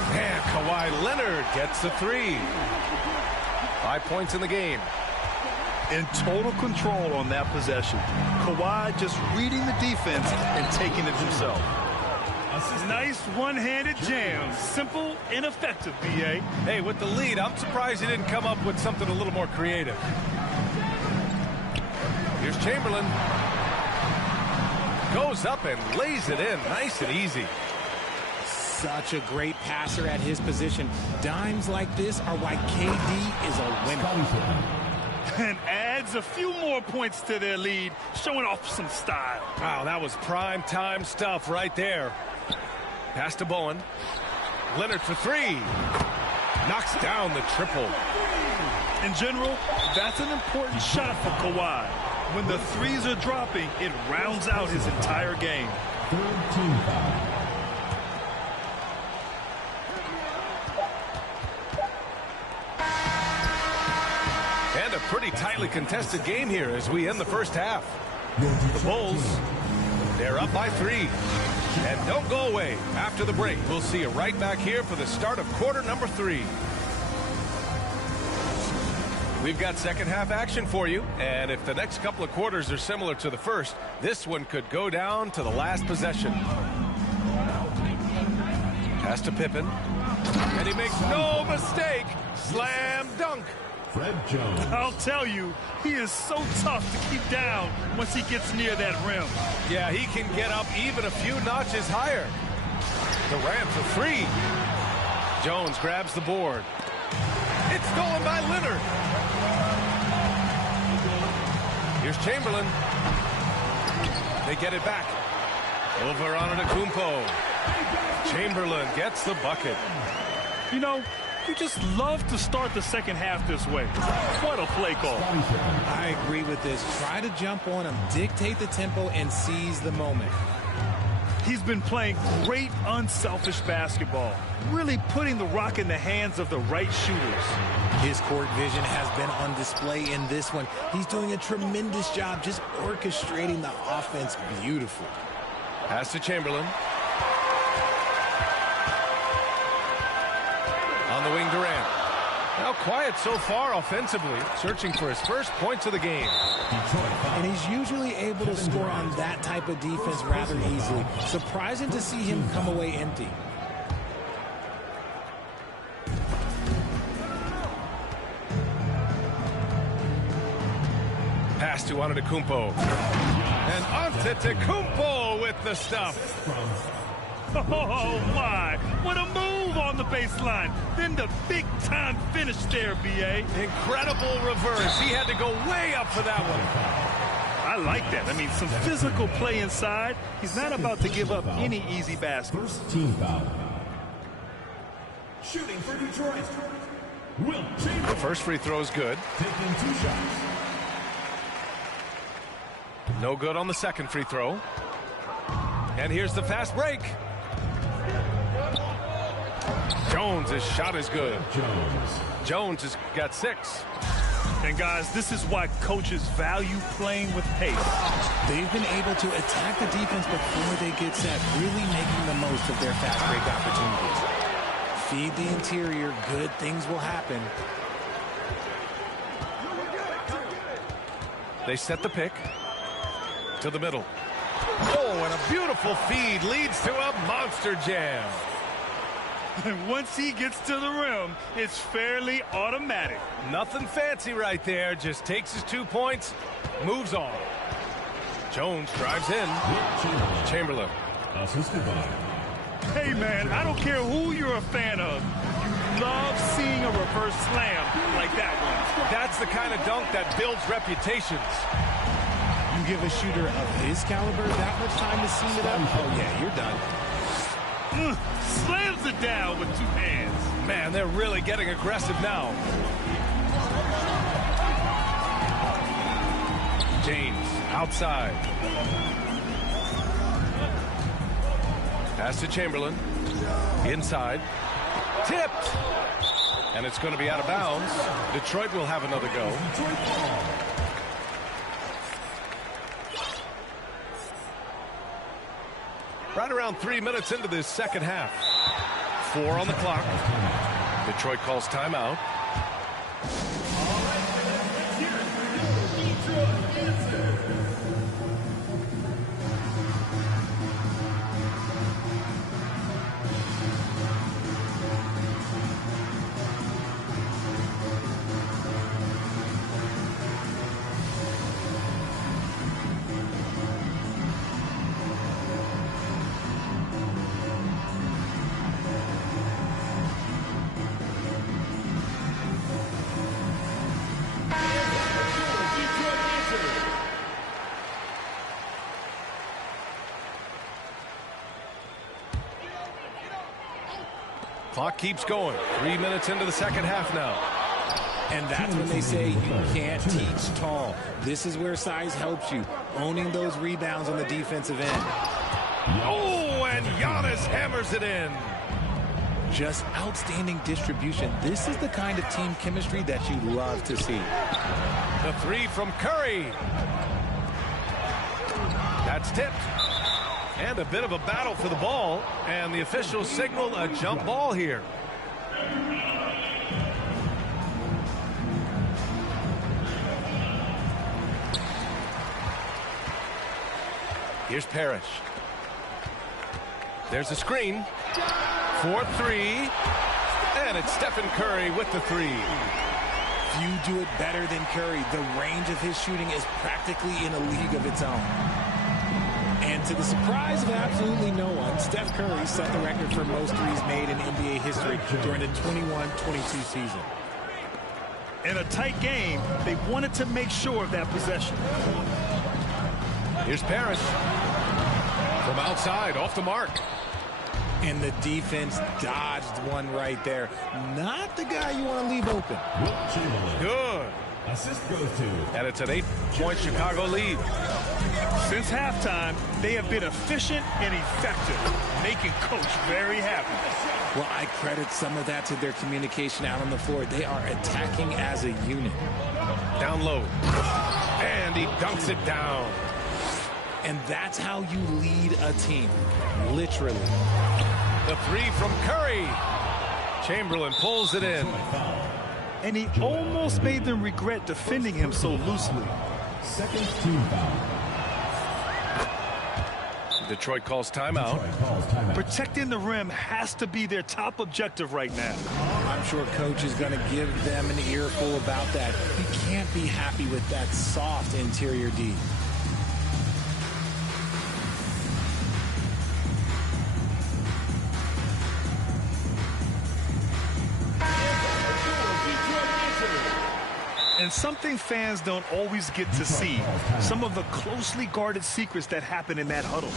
And Kawhi Leonard gets the 3. 5 points in the game. In total control on that possession. Kawhi just reading the defense and taking it himself. Nice one-handed jam. Simple and effective, B.A. Hey, with the lead, I'm surprised he didn't come up with something a little more creative. Here's Chamberlain. Goes up and lays it in. Nice and easy. Such a great passer at his position. Dimes like this are why KD is a winner. And adds a few more points to their lead, showing off some style. Wow, that was prime time stuff right there. Pass to Bowen. Leonard for 3. Knocks down the triple. In general, that's an important shot for Kawhi. When the threes are dropping, it rounds out his entire game. Third team foul. And a pretty tightly contested game here as we end the first half. The Bulls, they're up by 3. And don't go away. After the break, we'll see you right back here for the start of quarter number 3. We've got second half action for you, and if the next couple of quarters are similar to the first, this one could go down to the last possession. Pass to Pippen, and he makes no mistake. Slam dunk. Fred Jones. I'll tell you, he is so tough to keep down once he gets near that rim. Yeah, he can get up even a few notches higher. Durant for 3. Jones grabs the board. It's stolen by Leonard. Here's Chamberlain. They get it back. Over on Antetokounmpo. Chamberlain gets the bucket. You know, you just love to start the second half this way. What a play call. I agree with this. Try to jump on him, dictate the tempo, and seize the moment. He's been playing great, unselfish basketball, really putting the rock in the hands of the right shooters. His court vision has been on display in this one. He's doing a tremendous job just orchestrating the offense beautifully. Pass to Chamberlain. On the wing, Durant. Now quiet so far offensively, searching for his first points of the game. And he's usually able to score on that type of defense rather easily. Surprising to see him come away empty. Pass to Antetokounmpo. And Antetokounmpo with the stuff. Oh, my. What a move on the baseline. Then the big-time finish there, B.A. Incredible reverse. He had to go way up for that one. I like that. I mean, some physical play inside. He's not about to give up any easy baskets. First team foul. Shooting for Detroit. Wilt Chamberlain. The first free throw is good. Taking 2 shots. No good on the second free throw. And here's the fast break. Jones' shot is good. Jones has got 6. And guys, this is why coaches value playing with pace. They've been able to attack the defense before they get set, really making the most of their fast break opportunities. Feed the interior, good things will happen. They set the pick to the middle. Oh, and a beautiful feed leads to a monster jam. And once he gets to the rim, it's fairly automatic. Nothing fancy right there. Just takes his 2 points, moves on. Jones drives in. Chamberlain. Assisted by. Hey, man, I don't care who you're a fan of. You love seeing a reverse slam like that one. That's the kind of dunk that builds reputations. You give a shooter of his caliber that much time to seam it up? Oh, yeah, you're done. Slams it down with 2 hands. Man, they're really getting aggressive now. James outside. Pass to Chamberlain. Inside. Tipped. And it's going to be out of bounds. Detroit will have another go. Right around 3 minutes into this second half. 4 on the clock. Detroit calls timeout. Clock keeps going. 3 minutes into the second half now. And that's when they say you can't teach tall. This is where size helps you. Owning those rebounds on the defensive end. Oh, and Giannis hammers it in. Just outstanding distribution. This is the kind of team chemistry that you love to see. The 3 from Curry. That's tipped. And a bit of a battle for the ball. And the officials signal a jump ball here. Here's Parrish. There's a screen. 4-3. And it's Stephen Curry with the 3. Few do it better than Curry. The range of his shooting is practically in a league of its own. And to the surprise of absolutely no one, Steph Curry set the record for most threes made in NBA history during the 21-22 season. In a tight game, they wanted to make sure of that possession. Here's Parrish. From outside, off the mark. And the defense dodged one right there. Not the guy you want to leave open. Good. Assist goes to. And it's an 8-point Chicago lead. Since halftime, they have been efficient and effective, making Coach very happy. Well, I credit some of that to their communication out on the floor. They are attacking as a unit. Down low. And he dunks it down. And that's how you lead a team. Literally. The 3 from Curry. Chamberlain pulls it in. And he almost made them regret defending him so loosely. Second team foul. Detroit calls timeout. Protecting the rim has to be their top objective right now. I'm sure Coach is going to give them an earful about that. You can't be happy with that soft interior D. And something fans don't always get to see, some of the closely guarded secrets that happen in that huddle.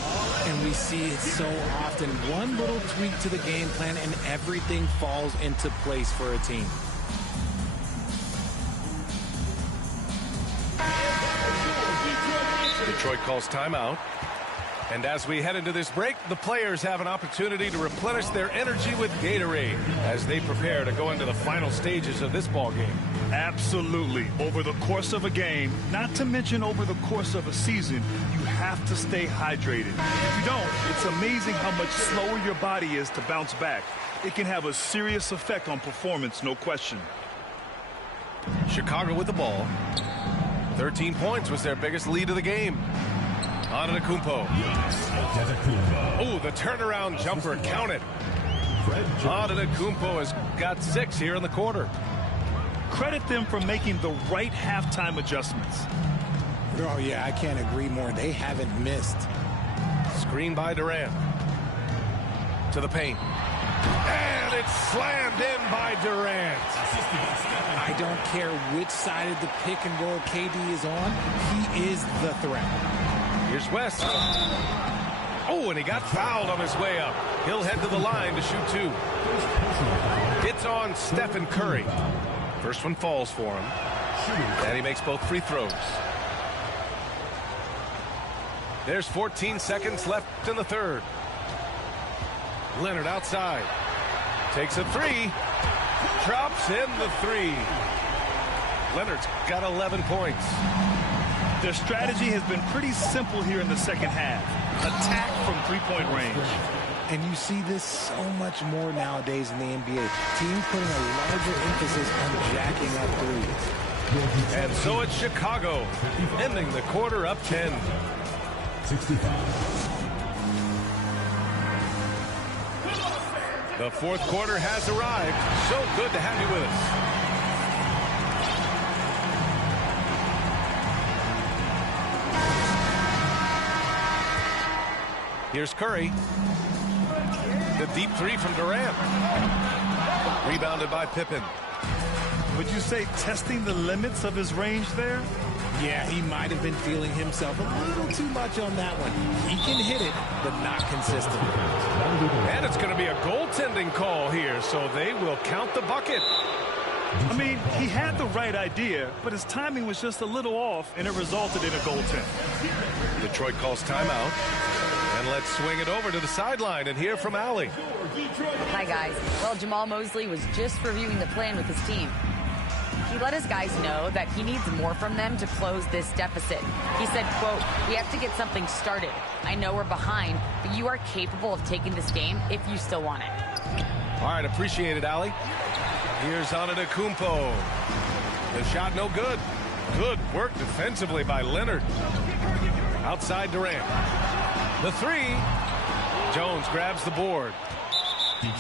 And we see it so often. One little tweak to the game plan and everything falls into place for a team. Detroit calls timeout. And as we head into this break, the players have an opportunity to replenish their energy with Gatorade as they prepare to go into the final stages of this ball game. Absolutely. Over the course of a game, not to mention over the course of a season, you have to stay hydrated. If you don't, it's amazing how much slower your body is to bounce back. It can have a serious effect on performance, no question. Chicago with the ball. 13 points was their biggest lead of the game. Antetokounmpo. Oh, the turnaround jumper counted. Antetokounmpo has got 6 here in the quarter. Credit them for making the right halftime adjustments. Oh, yeah, I can't agree more. They haven't missed. Screen by Durant. To the paint. And it's slammed in by Durant. I don't care which side of the pick and roll KD is on. He is the threat. Here's West. Oh, and he got fouled on his way up. He'll head to the line to shoot 2. It's on Stephen Curry. First one falls for him. And he makes both free throws. There's 14 seconds left in the third. Leonard outside. Takes a 3. Drops in the 3. Leonard's got 11 points. Their strategy has been pretty simple here in the second half. Attack from three-point range. And you see this so much more nowadays in the NBA. Teams putting a larger emphasis on jacking up threes. And so it's Chicago, ending the quarter up 10. 65. The fourth quarter has arrived. So good to have you with us. Here's Curry. The deep 3 from Durant. Rebounded by Pippen. Would you say testing the limits of his range there? Yeah, he might have been feeling himself a little too much on that one. He can hit it, but not consistent. And it's going to be a goaltending call here, so they will count the bucket. I mean, he had the right idea, but his timing was just a little off, and it resulted in a goaltend. Detroit calls timeout. And let's swing it over to the sideline and hear from Allie. Hi, guys. Well, Jamal Mosley was just reviewing the plan with his team. He let his guys know that he needs more from them to close this deficit. He said, quote, "We have to get something started. I know we're behind, but you are capable of taking this game if you still want it." All right, appreciate it, Allie. Here's Antetokounmpo. The shot no good. Good work defensively by Leonard. Outside Durant. The 3. Jones grabs the board.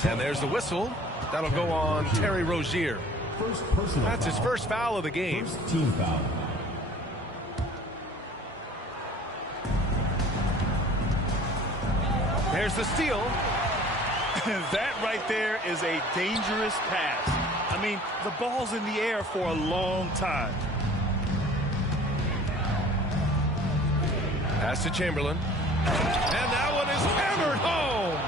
And there's the whistle. That'll go on Terry Rozier. That's his first foul of the game. Team foul. There's the steal. That right there is a dangerous pass. I mean, the ball's in the air for a long time. Pass to Chamberlain. And that one is hammered home.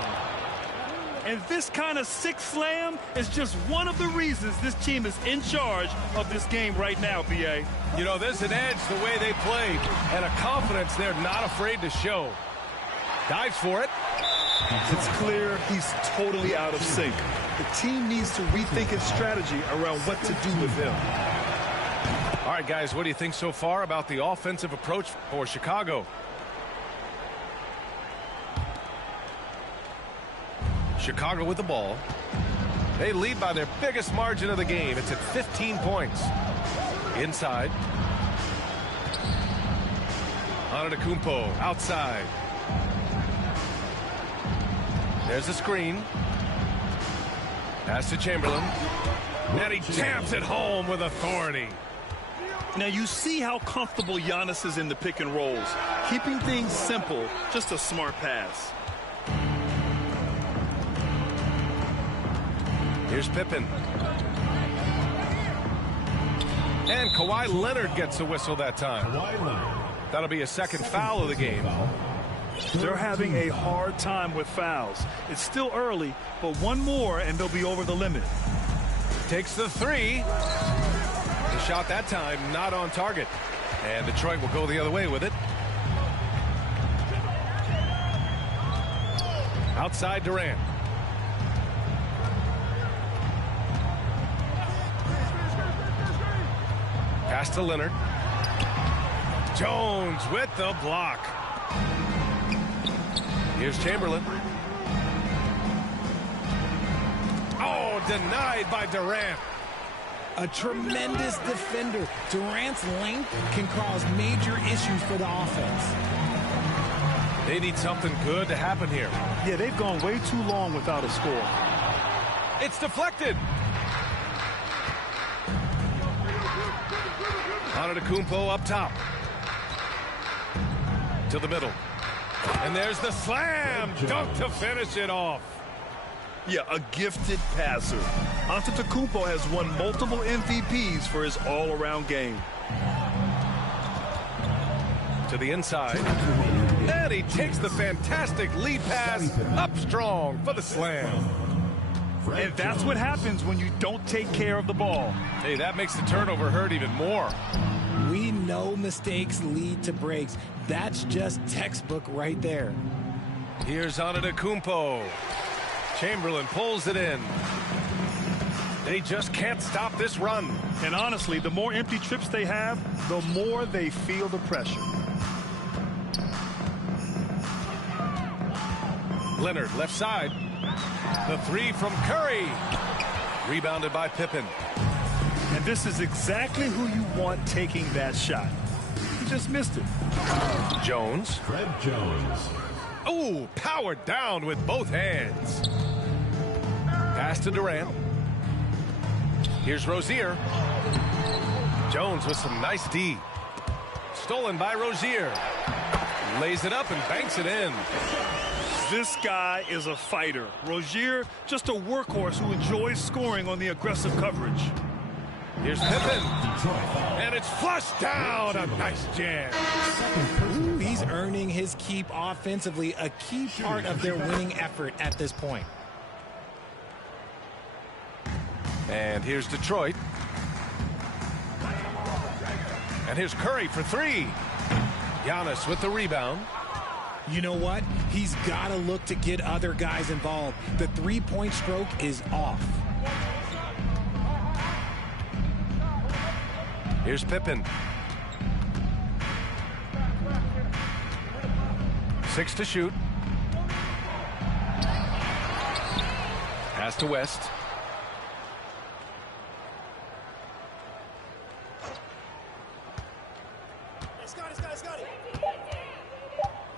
And this kind of six slam is just one of the reasons this team is in charge of this game right now, B.A. You know, there's an edge the way they played and a confidence they're not afraid to show. Dives for it. It's clear he's totally out of sync. The team needs to rethink its strategy around what to do with him. All right, guys, what do you think so far about the offensive approach for Chicago? Chicago with the ball. They lead by their biggest margin of the game. It's at 15 points. Inside. Antetokounmpo outside. There's a screen. Pass to Chamberlain. And he jams it home with authority. Now you see how comfortable Giannis is in the pick and rolls. Keeping things simple, just a smart pass. Here's Pippen. And Kawhi Leonard gets a whistle that time. That'll be a second foul of the game. They're having a hard time with fouls. It's still early, but one more and they'll be over the limit. Takes the 3. The shot that time not on target. And Detroit will go the other way with it. Outside Durant. Pass to Leonard. Jones with the block. Here's Chamberlain. Oh, denied by Durant. A tremendous defender. Durant's length can cause major issues for the offense. They need something good to happen here. Yeah, they've gone way too long without a score. It's deflected. Antetokounmpo up top. To the middle. And there's the slam dunk to finish it off. Yeah, a gifted passer. Antetokounmpo has won multiple MVPs for his all-around game. To the inside. And he takes the fantastic lead pass up strong for the slam. And that's what happens when you don't take care of the ball. Hey, that makes the turnover hurt even more. We know mistakes lead to breaks. That's just textbook right there. Here's Antetokounmpo. Chamberlain pulls it in. They just can't stop this run. And honestly, the more empty trips they have, the more they feel the pressure. Leonard, left side. The three from Curry. Rebounded by Pippen. And this is exactly who you want taking that shot. He just missed it. Jones. Fred Jones. Oh, powered down with both hands. Pass to Durant. Here's Rozier. Jones with some nice D. Stolen by Rozier. Lays it up and banks it in. This guy is a fighter. Rozier, just a workhorse who enjoys scoring on the aggressive coverage. Here's Pippen. And it's flushed down. A nice jam. Ooh, he's earning his keep offensively, a key part of their winning effort at this point. And here's Detroit. And here's Curry for three. Giannis with the rebound. You know what? He's got to look to get other guys involved. The three-point stroke is off. Here's Pippen. 6 to shoot. Pass to West.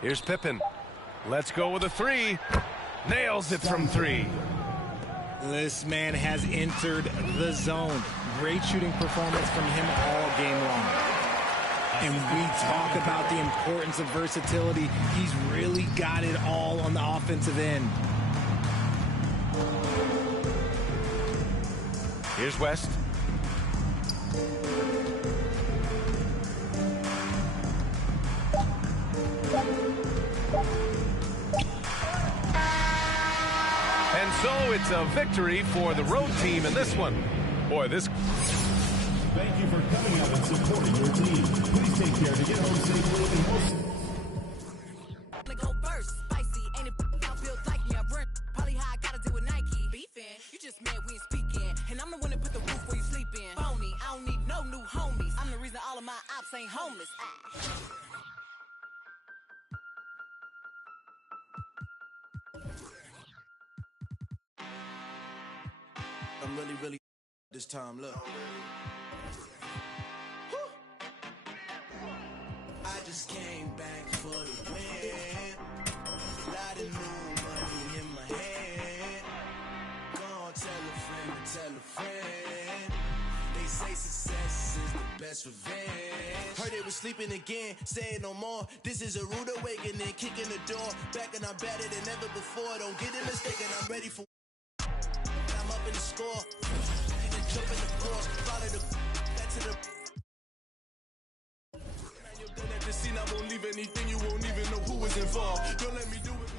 Here's Pippen. Let's go with a three. Nails it from three. This man has entered the zone. Great shooting performance from him all game long. And we talk about the importance of versatility. He's really got it all on the offensive end. Here's West. And so it's a victory for the road team in this one. Boy, this... Thank you for coming out and supporting your team. Please take care to get home safely and most... Go first, spicy, ain't it built like me? I run, probably how I gotta deal with Nike. Beefing, you just mad we ain't speaking. And I'm the one that put the roof where you sleeping. Phony, I don't need no new homies. I'm the reason all of my ops ain't homeless. I'm really this time, look. I just came back for the win. Lot of new money in my hand. Go on, tell a friend. They say success is the best revenge. Heard they was sleeping again, say it no more. This is a rude awakening, kicking the door. Back and I'm better than ever before. Don't get it mistaken, I'm ready for... I'm up in the score. Even jump in the course. Follow the back to the... Man, you're done at the scene. I won't leave anything. You won't even know who was involved. Don't let me do it.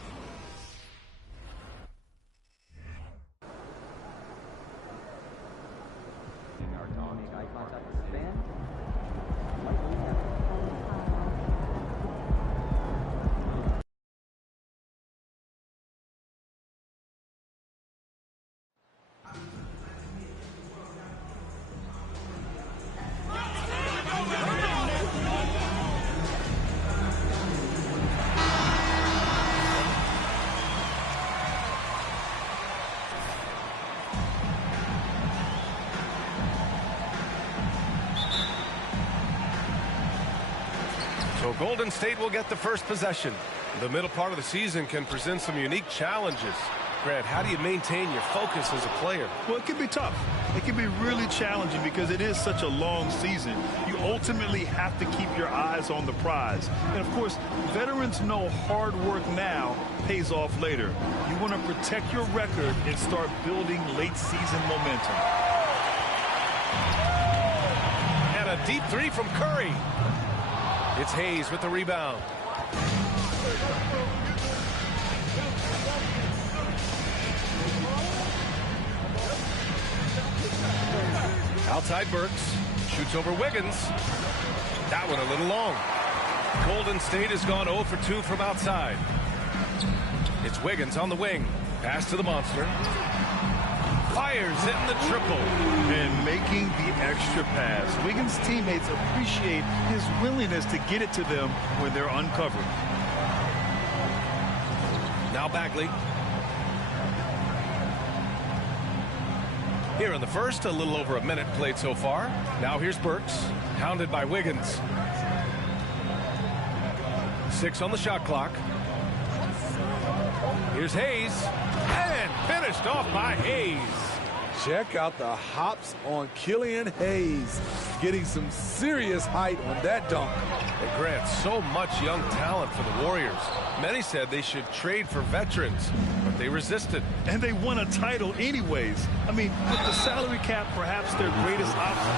So Golden State will get the first possession. The middle part of the season can present some unique challenges. Grant, how do you maintain your focus as a player? Well, it can be tough. It can be really challenging because it is such a long season. You ultimately have to keep your eyes on the prize. And, of course, veterans know hard work now pays off later. You want to protect your record and start building late-season momentum. And a deep three from Curry. It's Hayes with the rebound. Outside Burks. Shoots over Wiggins. That one a little long. Golden State has gone 0 for 2 from outside. It's Wiggins on the wing. Pass to the monster. Fires hitting the triple. And making the extra pass. Wiggins' teammates appreciate his willingness to get it to them when they're uncovered. Now Bagley. Here in the first, a little over a minute played so far. Now here's Burks, hounded by Wiggins. 6 on the shot clock. Here's Hayes, and finished off by Hayes. Check out the hops on Killian Hayes, getting some serious height on that dunk. And Grant, so much young talent for the Warriors. Many said they should trade for veterans, but they resisted. And they won a title anyways. I mean, with the salary cap, perhaps their greatest option.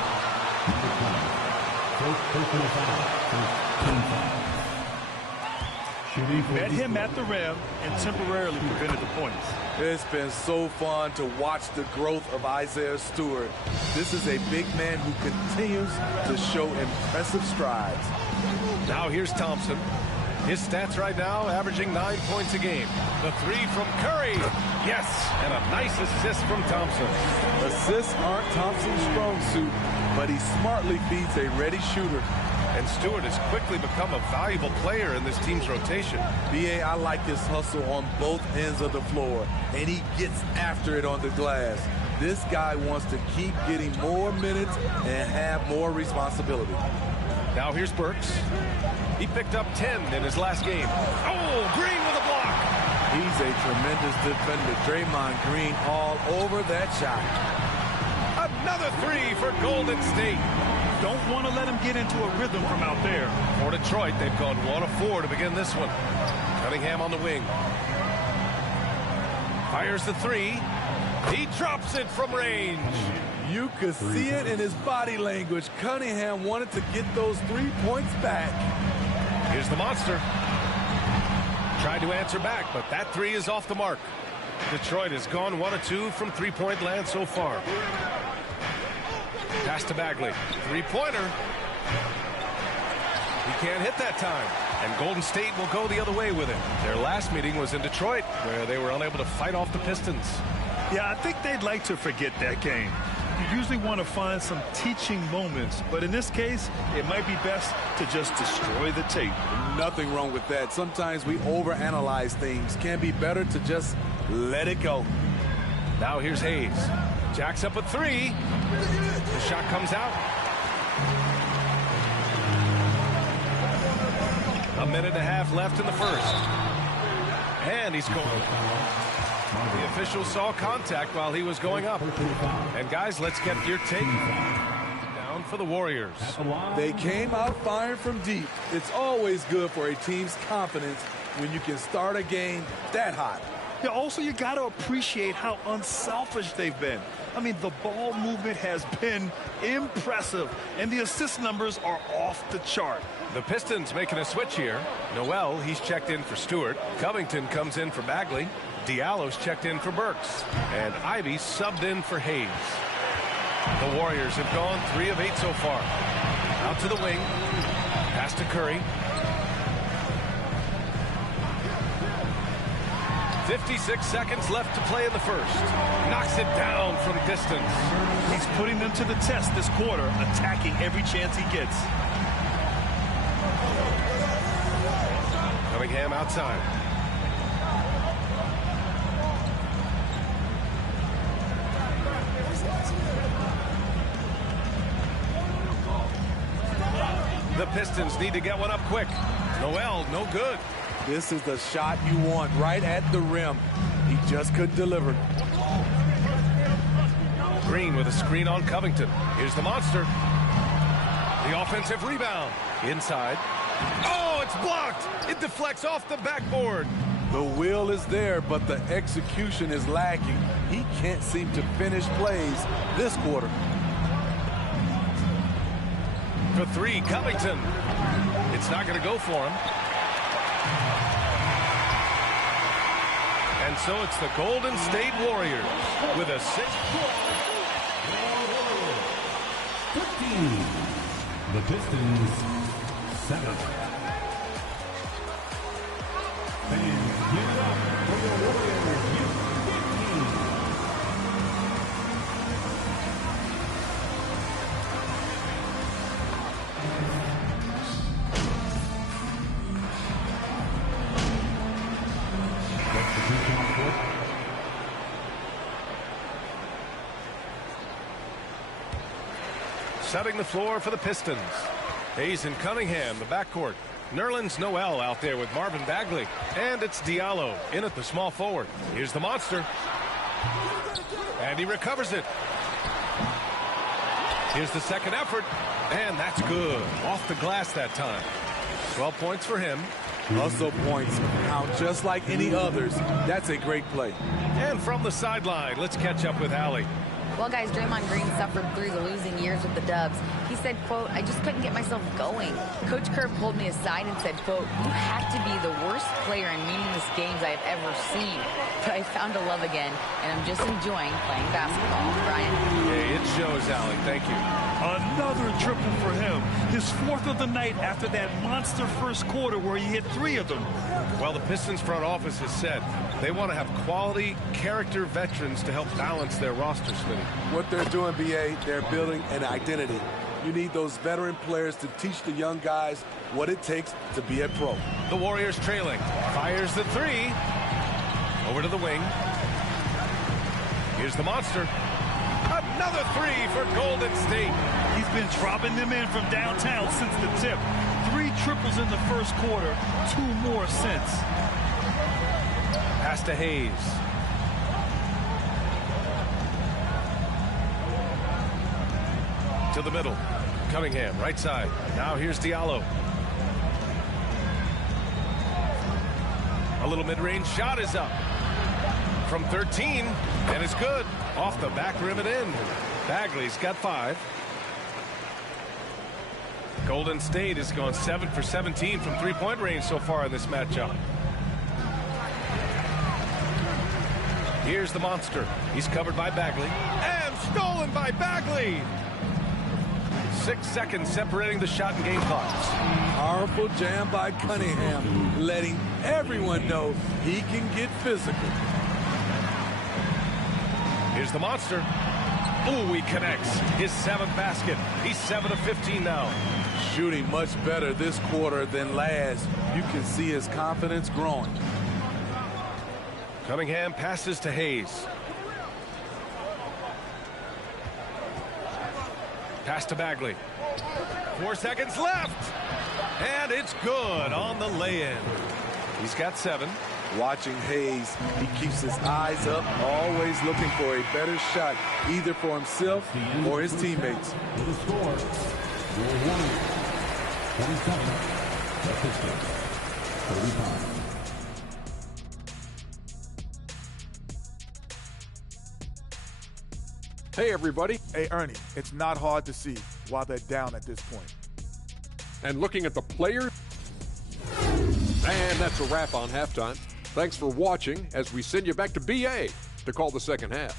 Met him at the rim and temporarily prevented the points. It's been so fun to watch the growth of Isaiah Stewart. This is a big man who continues to show impressive strides. Now here's Thompson. His stats right now averaging 9 points a game. The three from Curry. Yes, and a nice assist from Thompson. Assists aren't Thompson's strong suit, but he smartly feeds a ready shooter. And Stewart has quickly become a valuable player in this team's rotation. B.A., I like his hustle on both ends of the floor, and he gets after it on the glass. This guy wants to keep getting more minutes and have more responsibility. Now here's Burks. He picked up 10 in his last game. Oh, Green with a block. He's a tremendous defender. Draymond Green all over that shot. Another three for Golden State. Don't want to let him get into a rhythm from out there. For Detroit, they've gone 1 of 4 to begin this one. Cunningham on the wing. Fires the three. He drops it from range. You could see it in his body language. Cunningham wanted to get those 3 points back. Here's the monster. Tried to answer back, but that three is off the mark. Detroit has gone 1 of 2 from three-point land so far. Pass to Bagley. Three-pointer. He can't hit that time. And Golden State will go the other way with it. Their last meeting was in Detroit, where they were unable to fight off the Pistons. Yeah, I think they'd like to forget that game. You usually want to find some teaching moments, but in this case, it might be best to just destroy the tape. Nothing wrong with that. Sometimes we overanalyze things. Can be better to just let it go. Now here's Hayes. Jacks up a three. The shot comes out. A minute and a half left in the first. And he scored. The official saw contact while he was going up. And guys, let's get your take. Down for the Warriors. They came out firing from deep. It's always good for a team's confidence when you can start a game that hot. Yeah, also, you got to appreciate how unselfish they've been. I mean, the ball movement has been impressive, and the assist numbers are off the chart. The Pistons making a switch here. Noel, he's checked in for Stewart. Covington comes in for Bagley. Diallo's checked in for Burks. And Ivy subbed in for Hayes. The Warriors have gone 3 of 8 so far. Out to the wing. Pass to Curry. 56 seconds left to play in the first. Knocks it down from distance. He's putting them to the test this quarter, attacking every chance he gets. Cunningham outside. The Pistons need to get one up quick. Noel, no good. This is the shot you want right at the rim. He just couldn't deliver. Green with a screen on Covington. Here's the monster. The offensive rebound. Inside. Oh, it's blocked. It deflects off the backboard. The will is there, but the execution is lacking. He can't seem to finish plays this quarter. For three, Covington. It's not going to go for him. And so it's the Golden State Warriors with a 6. 13. The Pistons 7. Fans, give it up for the Warriors. 15. Setting the floor for the Pistons. Hayes and Cunningham, the backcourt. Nerlens Noel out there with Marvin Bagley. And it's Diallo in at the small forward. Here's the monster. And he recovers it. Here's the second effort. And that's good. Off the glass that time. 12 points for him. Hustle points count just like any others. That's a great play. And from the sideline, let's catch up with Allie. Well, guys, Draymond Green suffered through the losing years with the Dubs. He said, quote, I just couldn't get myself going. Coach Kerr pulled me aside and said, quote, you have to be the worst player in meaningless games I have ever seen. But I found a love again, and I'm just enjoying playing basketball. Brian? Hey, it shows, Allie. Thank you. Another triple for him. His fourth of the night after that monster first quarter where he hit 3 of them. Well, the Pistons front office has said they want to have quality character veterans to help balance their roster, Smitty. What they're doing, B.A., they're building an identity. You need those veteran players to teach the young guys what it takes to be a pro. The Warriors trailing. Fires the 3. Over to the wing. Here's the monster. Another 3 for Golden State. He's been dropping them in from downtown since the tip. 3 triples in the first quarter, 2 more since. Pass to Hayes. To the middle. Cunningham, right side. Now here's Diallo. A little mid-range shot is up. From 13, and it's good. Off the back rim and in. Bagley's got 5. Golden State has gone 7 for 17 from three-point range so far in this matchup. Here's the monster. He's covered by Bagley. And stolen by Bagley. 6 seconds separating the shot and game clocks. Powerful jam by Cunningham, letting everyone know he can get physical. Here's the monster. Ooh, he connects. His 7th basket. He's 7 of 15 now. Shooting much better this quarter than last. You can see his confidence growing. Cunningham passes to Hayes. Pass to Bagley. 4 seconds left. And it's good on the lay-in. He's got 7. Watching Hayes, he keeps his eyes up, always looking for a better shot, either for himself or his teammates. The score, your Warriors, 27, the Pistons, 35. Hey, everybody. Hey, Ernie, it's not hard to see why they're down at this point. And looking at the players, and that's a wrap on halftime. Thanks for watching as we send you back to BA to call the second half.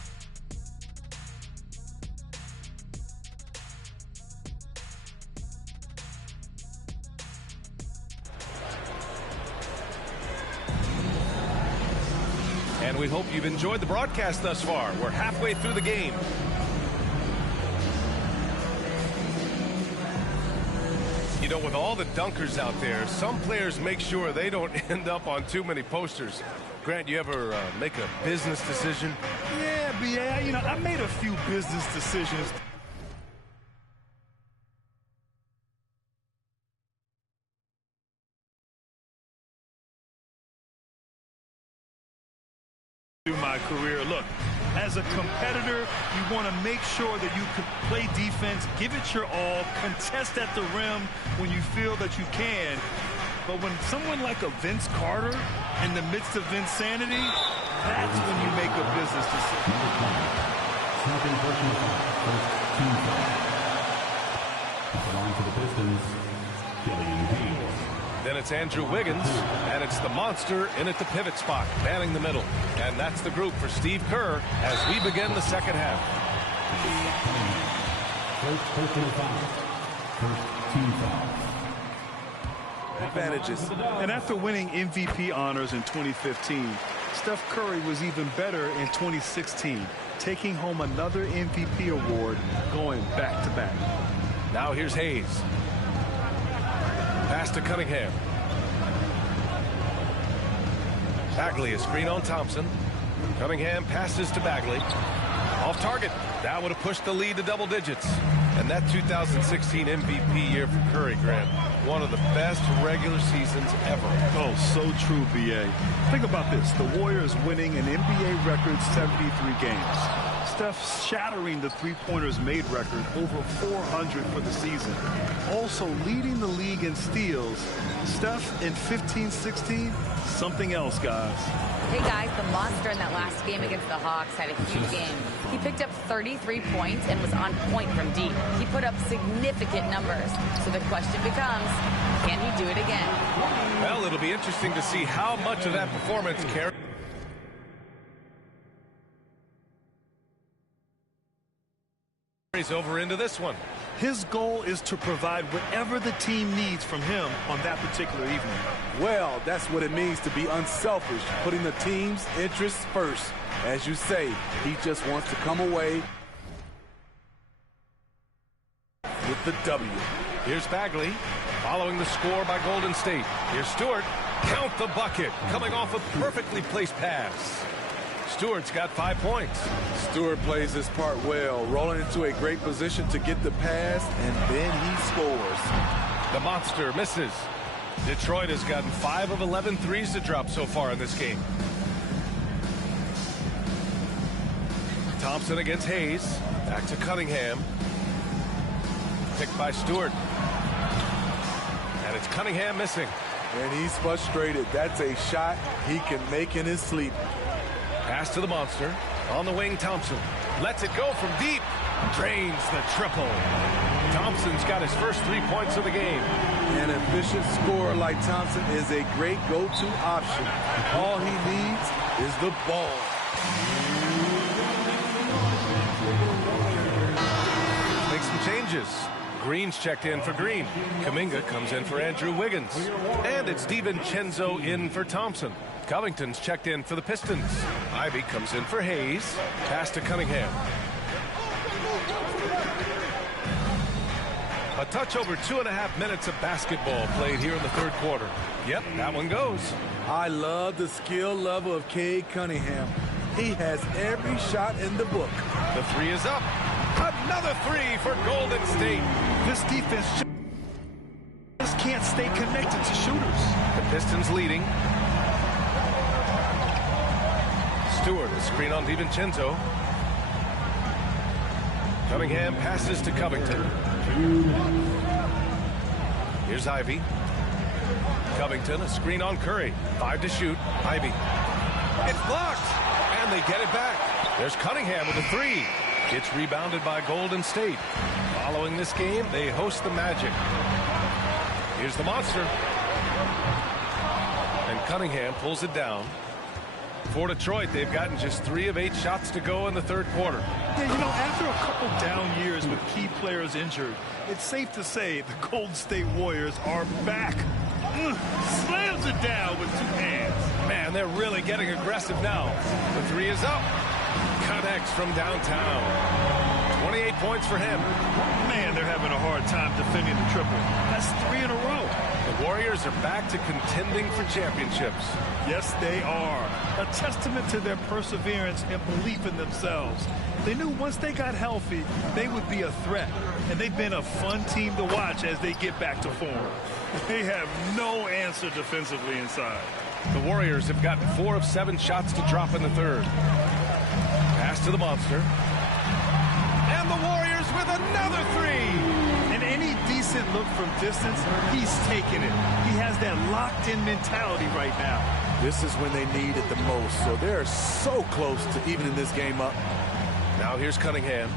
And we hope you've enjoyed the broadcast thus far. We're halfway through the game. You know, with all the dunkers out there, some players make sure they don't end up on too many posters. Grant, you ever make a business decision? Yeah, B.A., you know, I made a few business decisions. through my career. Look, as a competitor, you want to make sure that you can play defense, give it your all, contest at the rim when you feel that you can. But when someone like a Vince Carter in the midst of insanity, that's when you make a business decision. Belong to the Pistons, Killian Hayes. Then it's Andrew Wiggins, and it's the monster in at the pivot spot, manning the middle. And that's the group for Steve Kerr as we begin the second half. First personal foul. First team foul. Advantages. And after winning MVP honors in 2015, Steph Curry was even better in 2016, taking home another MVP award, going back-to-back. Now here's Hayes. Pass to Cunningham. Bagley, a screen on Thompson. Cunningham passes to Bagley. Off target. That would have pushed the lead to double digits. And that 2016 MVP year for Curry, Grant, one of the best regular seasons ever. Oh, so true, B.A. Think about this. The Warriors winning an NBA record 73 games. Steph shattering the three-pointers made record, over 400 for the season. Also leading the league in steals. Steph in 15-16, something else, guys. Hey, guys, the monster in that last game against the Hawks had a huge game. He picked up 33 points and was on point from deep. He put up significant numbers. So the question becomes, can he do it again? Well, it'll be interesting to see how much of that performance carries over into this one. His goal is to provide whatever the team needs from him on that particular evening. Well, that's what it means to be unselfish, putting the team's interests first. As you say, he just wants to come away with the W. Here's Bagley, following the score by Golden State. Here's Stewart. Count the bucket, coming off a perfectly placed pass. Stewart's got 5 points. Stewart plays his part well, rolling into a great position to get the pass, and then he scores. The monster misses. Detroit has gotten 5 of 11 threes to drop so far in this game. Thompson against Hayes. Back to Cunningham. Picked by Stewart. And it's Cunningham missing. And he's frustrated. That's a shot he can make in his sleep. Pass to the monster. On the wing, Thompson. Lets it go from deep. Drains the triple. Thompson's got his first 3 points of the game. An efficient scorer like Thompson is a great go-to option. All he needs is the ball. Make some changes. Green's checked in for Green. Kuminga comes in for Andrew Wiggins. And it's DiVincenzo in for Thompson. Covington's checked in for the Pistons. Ivy comes in for Hayes. Pass to Cunningham. A touch over 2.5 minutes of basketball played here in the third quarter. Yep, that one goes. I love the skill level of Cade Cunningham. He has every shot in the book. The three is up. Another three for Golden State. This defense just can't stay connected to shooters. The Pistons leading. Stewart, a screen on DiVincenzo. Cunningham passes to Covington. Here's Ivy. Covington, a screen on Curry. 5 to shoot. Ivy. It's blocked. And they get it back. There's Cunningham with a three. It's rebounded by Golden State. Following this game, they host the Magic. Here's the monster. And Cunningham pulls it down. For Detroit, they've gotten just 3 of 8 shots to go in the third quarter. Yeah, you know, after a couple down years with key players injured, it's safe to say the Golden State Warriors are back. Slams it down with 2 hands. Man, they're really getting aggressive now. The three is up. Connects from downtown. 28 points for him. Man, they're having a hard time defending the triple. That's 3 in a row. The Warriors are back to contending for championships. Yes, they are. A testament to their perseverance and belief in themselves. They knew once they got healthy, they would be a threat. And they've been a fun team to watch as they get back to form. They have no answer defensively inside. The Warriors have gotten 4 of 7 shots to drop in the third. Pass to the Monster. And the Warriors with another 3. And any decent look from distance, he's taking it. He has that locked-in mentality right now. This is when they need it the most, so they're so close to evening this game up. Now here's Cunningham.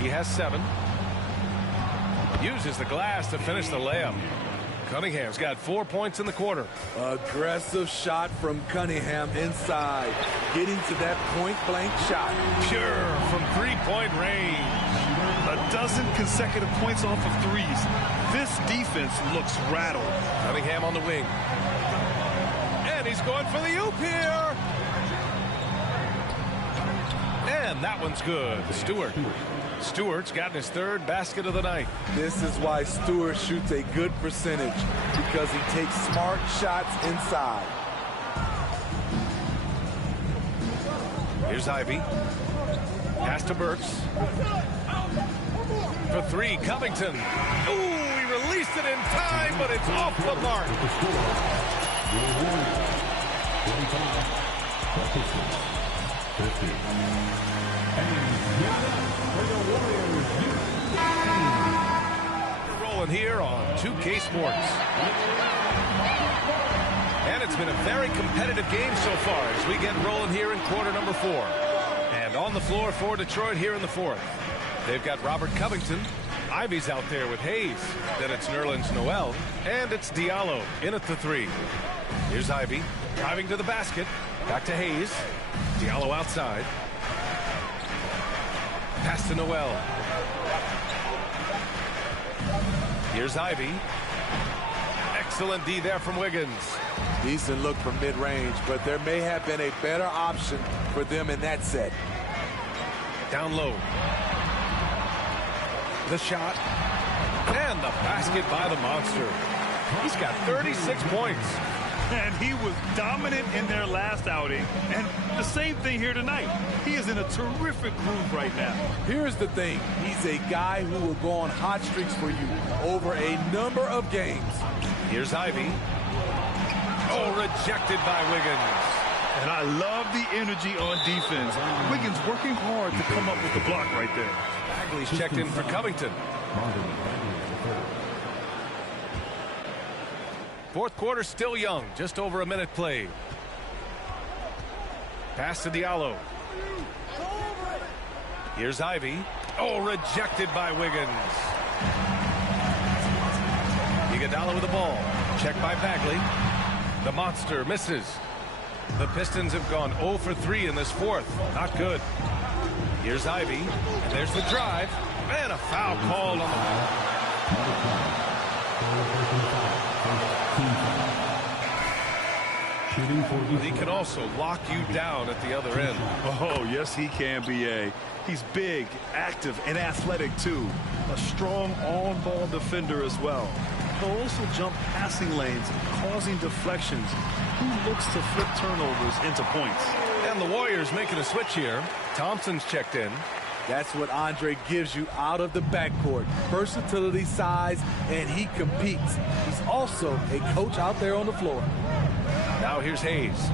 He has 7. Uses the glass to finish the layup. Cunningham's got 4 points in the quarter. Aggressive shot from Cunningham inside. Getting to that point-blank shot. Pure from three-point range. A dozen consecutive points off of threes. This defense looks rattled. Cunningham on the wing. And he's going for the oop here. And that one's good. Stewart's gotten his 3rd basket of the night. This is why Stewart shoots a good percentage, because he takes smart shots inside. Here's Ivy. Pass to Burks. For 3, Covington. Ooh, he released it in time, but it's off the mark. We're rolling here on 2K Sports. And it's been a very competitive game so far as we get rolling here in quarter number 4. And on the floor for Detroit here in the 4th. They've got Robert Covington. Ivy's out there with Hayes. Then it's Nerlens Noel. And it's Diallo in at the 3. Here's Ivy driving to the basket. Back to Hayes. Diallo outside. Pass to Noel. Here's Ivy. Excellent D there from Wiggins. Decent look from mid-range, but there may have been a better option for them in that set. Down low. The shot. And the basket by the Monster. He's got 36 points. And he was dominant in their last outing. And the same thing here tonight. He is in a terrific groove right now. Here's the thing. He's a guy who will go on hot streaks for you over a number of games. Here's Ivy. Oh, rejected by Wiggins. And I love the energy on defense. Wiggins working hard to come up with the block right there. Bagley's checked in for Covington. 4th quarter still young. Just over a minute played. Pass to Diallo. Here's Ivy. Oh, rejected by Wiggins. Iguodala with the ball. Checked by Bagley. The Monster misses. The Pistons have gone 0 for 3 in this 4th. Not good. Here's Ivy. And there's the drive. And a foul called on the He can also lock you down at the other end. Oh, yes, he can, B.A. He's big, active, and athletic, too. A strong on-ball defender as well. He'll also jump passing lanes, causing deflections. He looks to flip turnovers into points. And the Warriors making a switch here. Thompson's checked in. That's what Andre gives you out of the backcourt. Versatility, size, and he competes. He's also a coach out there on the floor. Now here's Hayes.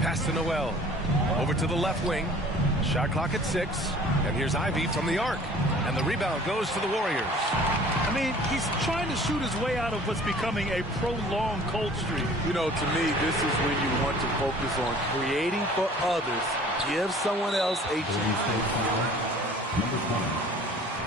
Pass to Noel. Over to the left wing. Shot clock at 6. And here's Ivy from the arc. And the rebound goes to the Warriors. I mean, he's trying to shoot his way out of what's becoming a prolonged cold streak. You know, to me, this is when you want to focus on creating for others. Give someone else a chance.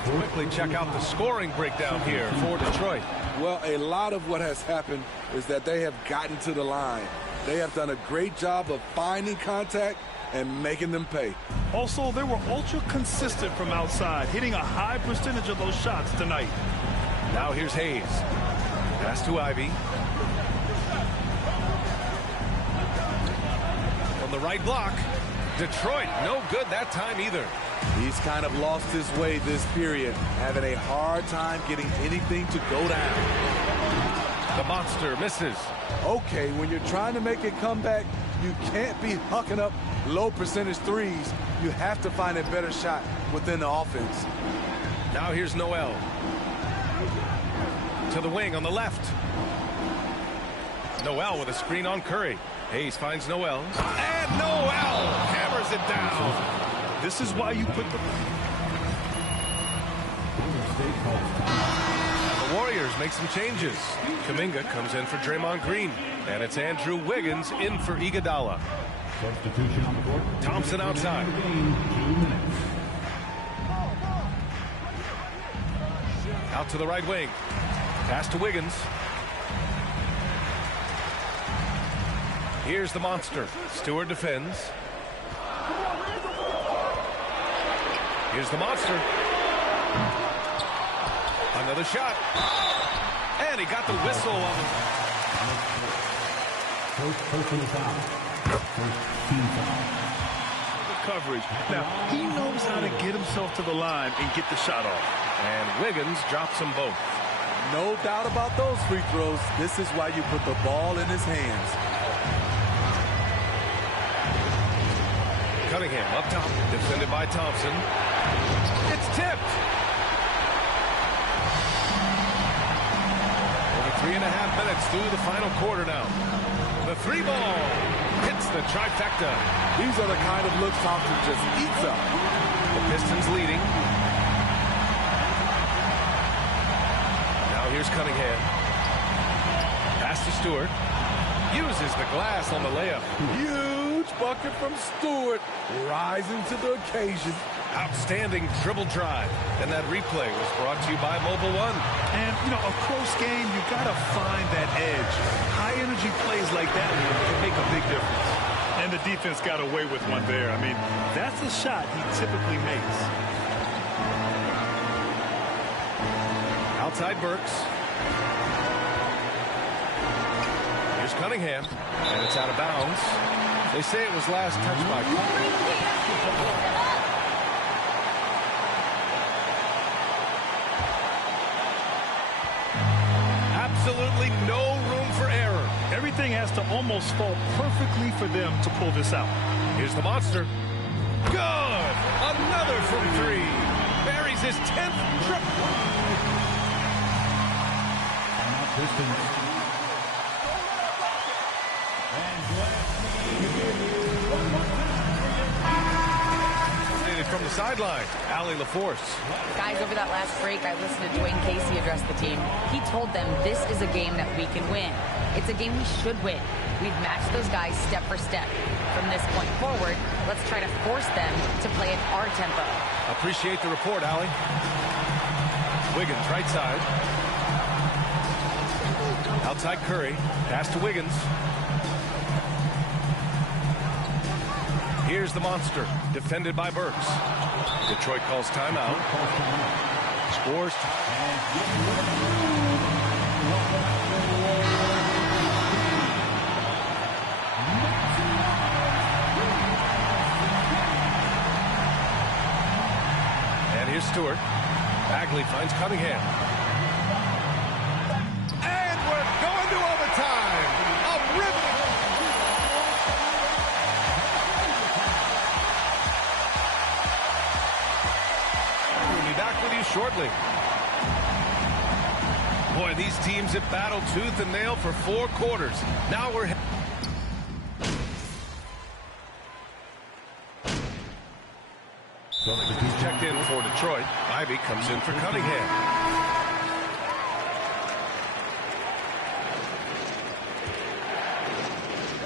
Quickly check out the scoring breakdown here for Detroit. Well, a lot of what has happened is that they have gotten to the line. They have done a great job of finding contact and making them pay. Also, they were ultra consistent from outside, hitting a high percentage of those shots tonight. Now here's Hayes. Pass to Ivy. From the right block. Detroit, no good that time either. He's kind of lost his way this period, having a hard time getting anything to go down. The Monster misses. Okay, when you're trying to make a comeback, you can't be hucking up low percentage threes. You have to find a better shot within the offense. Now here's Noel. To the wing on the left. Noel with a screen on Curry. Hayes finds Noel. And Noel hammers it down. This is why you put the... The Warriors make some changes. Kuminga comes in for Draymond Green. And it's Andrew Wiggins in for Iguodala. Substitution on the court. Thompson outside. 2 minutes. Out to the right wing. Pass to Wiggins. Here's the monster. Stewart defends. Here's the monster. Another shot. And he got the whistle on the... First personal foul. First team foul. Coverage. Now, he knows how to get himself to the line and get the shot off. And Wiggins drops them both. No doubt about those free throws. This is why you put the ball in his hands. Cunningham up top, defended by Thompson. It's tipped. Over 3.5 minutes through the final quarter now. The three ball hits the trifecta. These are the kind of looks Thompson just eats up. The Pistons leading. Now here's Cunningham. Pass to Stewart. Uses the glass on the layup. Huge bucket from Stewart, rising to the occasion. Outstanding dribble drive. And that replay was brought to you by Mobile One. And, you know, a close game, you got to find that edge. High energy plays like that can make a big difference. And the defense got away with one there. I mean, that's a shot he typically makes. Outside Burks. Here's Cunningham. And it's out of bounds. They say it was last touched by... Absolutely no room for error. Everything has to almost fall perfectly for them to pull this out. Here's the monster. Good! Another from three. Buries his 10th triple. From the sideline, Allie LaForce. Guys, over that last break, I listened to Dwayne Casey address the team. He told them this is a game that we can win. It's a game we should win. We've matched those guys step for step. From this point forward, let's try to force them to play at our tempo. Appreciate the report, Allie. Wiggins, right side. Outside Curry. Pass to Wiggins. Here's the monster, defended by Burks. Detroit calls timeout. Scores. And here's Stewart. Bagley finds Cunningham. And we're going to overtime. A ribbon. Back with you shortly. Boy, these teams have battled tooth and nail for 4 quarters. Now we're... Checked in for Detroit. Ivy comes in for Cunningham.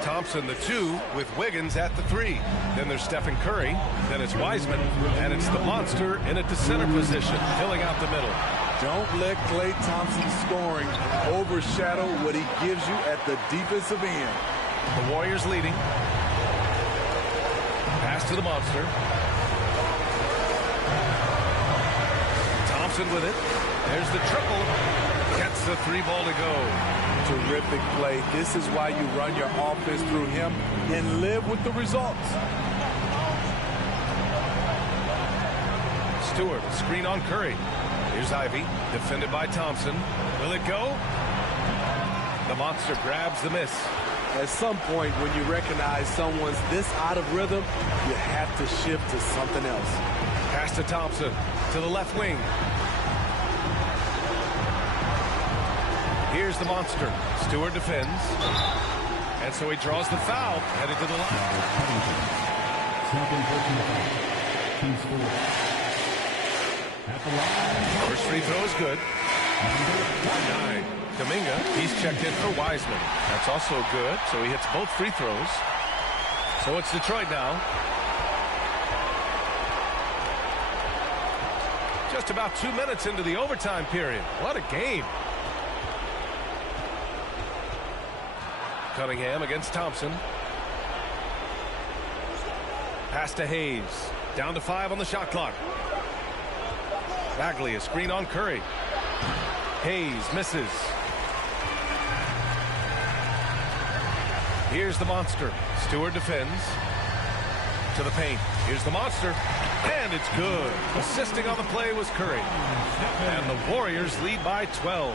Thompson, the 2, with Wiggins at the 3. Then there's Stephen Curry. Then it's Wiseman. And it's the monster in at the center position, filling out the middle. Don't let Klay Thompson's scoring overshadow what he gives you at the defensive end. The Warriors leading. Pass to the monster. Thompson with it. There's the triple. Gets the 3 ball to go. Terrific play. This is why you run your offense through him and live with the results. Stewart, screen on Curry. Here's Ivy, defended by Thompson. Will it go? The monster grabs the miss. At some point, when you recognize someone's this out of rhythm, you have to shift to something else. Pass to Thompson, to the left wing. Here's the monster. Stewart defends. And so he draws the foul, headed to the line. First free throw is good. 9. Kuminga, he's checked in for Wiseman. That's also good, so he hits both free throws. So it's Detroit now. Just about 2 minutes into the overtime period. What a game. Cunningham against Thompson. Pass to Hayes. Down to 5 on the shot clock. Bagley, a screen on Curry. Hayes misses. Here's the monster. Stewart defends. To the paint. Here's the monster. And it's good. Assisting on the play was Curry. And the Warriors lead by 12.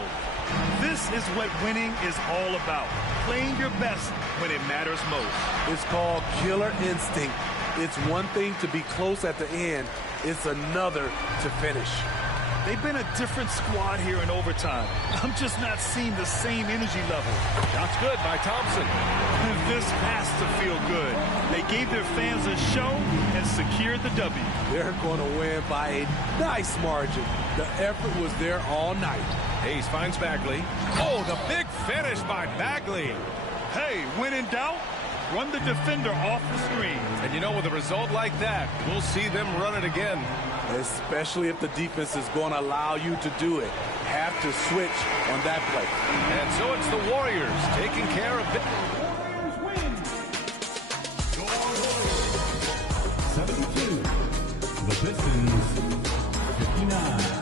This is what winning is all about. Playing your best when it matters most. It's called killer instinct. It's one thing to be close at the end. It's another to finish. They've been a different squad here in overtime. I'm just not seeing the same energy level. Shots good by Thompson. This has to feel good. They gave their fans a show and secured the W. They're going to win by a nice margin. The effort was there all night. Hayes finds Bagley. Oh, the big finish by Bagley. Hey, when in doubt, run the defender off the screen. And you know, with a result like that, we'll see them run it again. Especially if the defense is going to allow you to do it. Have to switch on that play. And so it's the Warriors taking care of it. Warriors win. 72. The Pistons 59.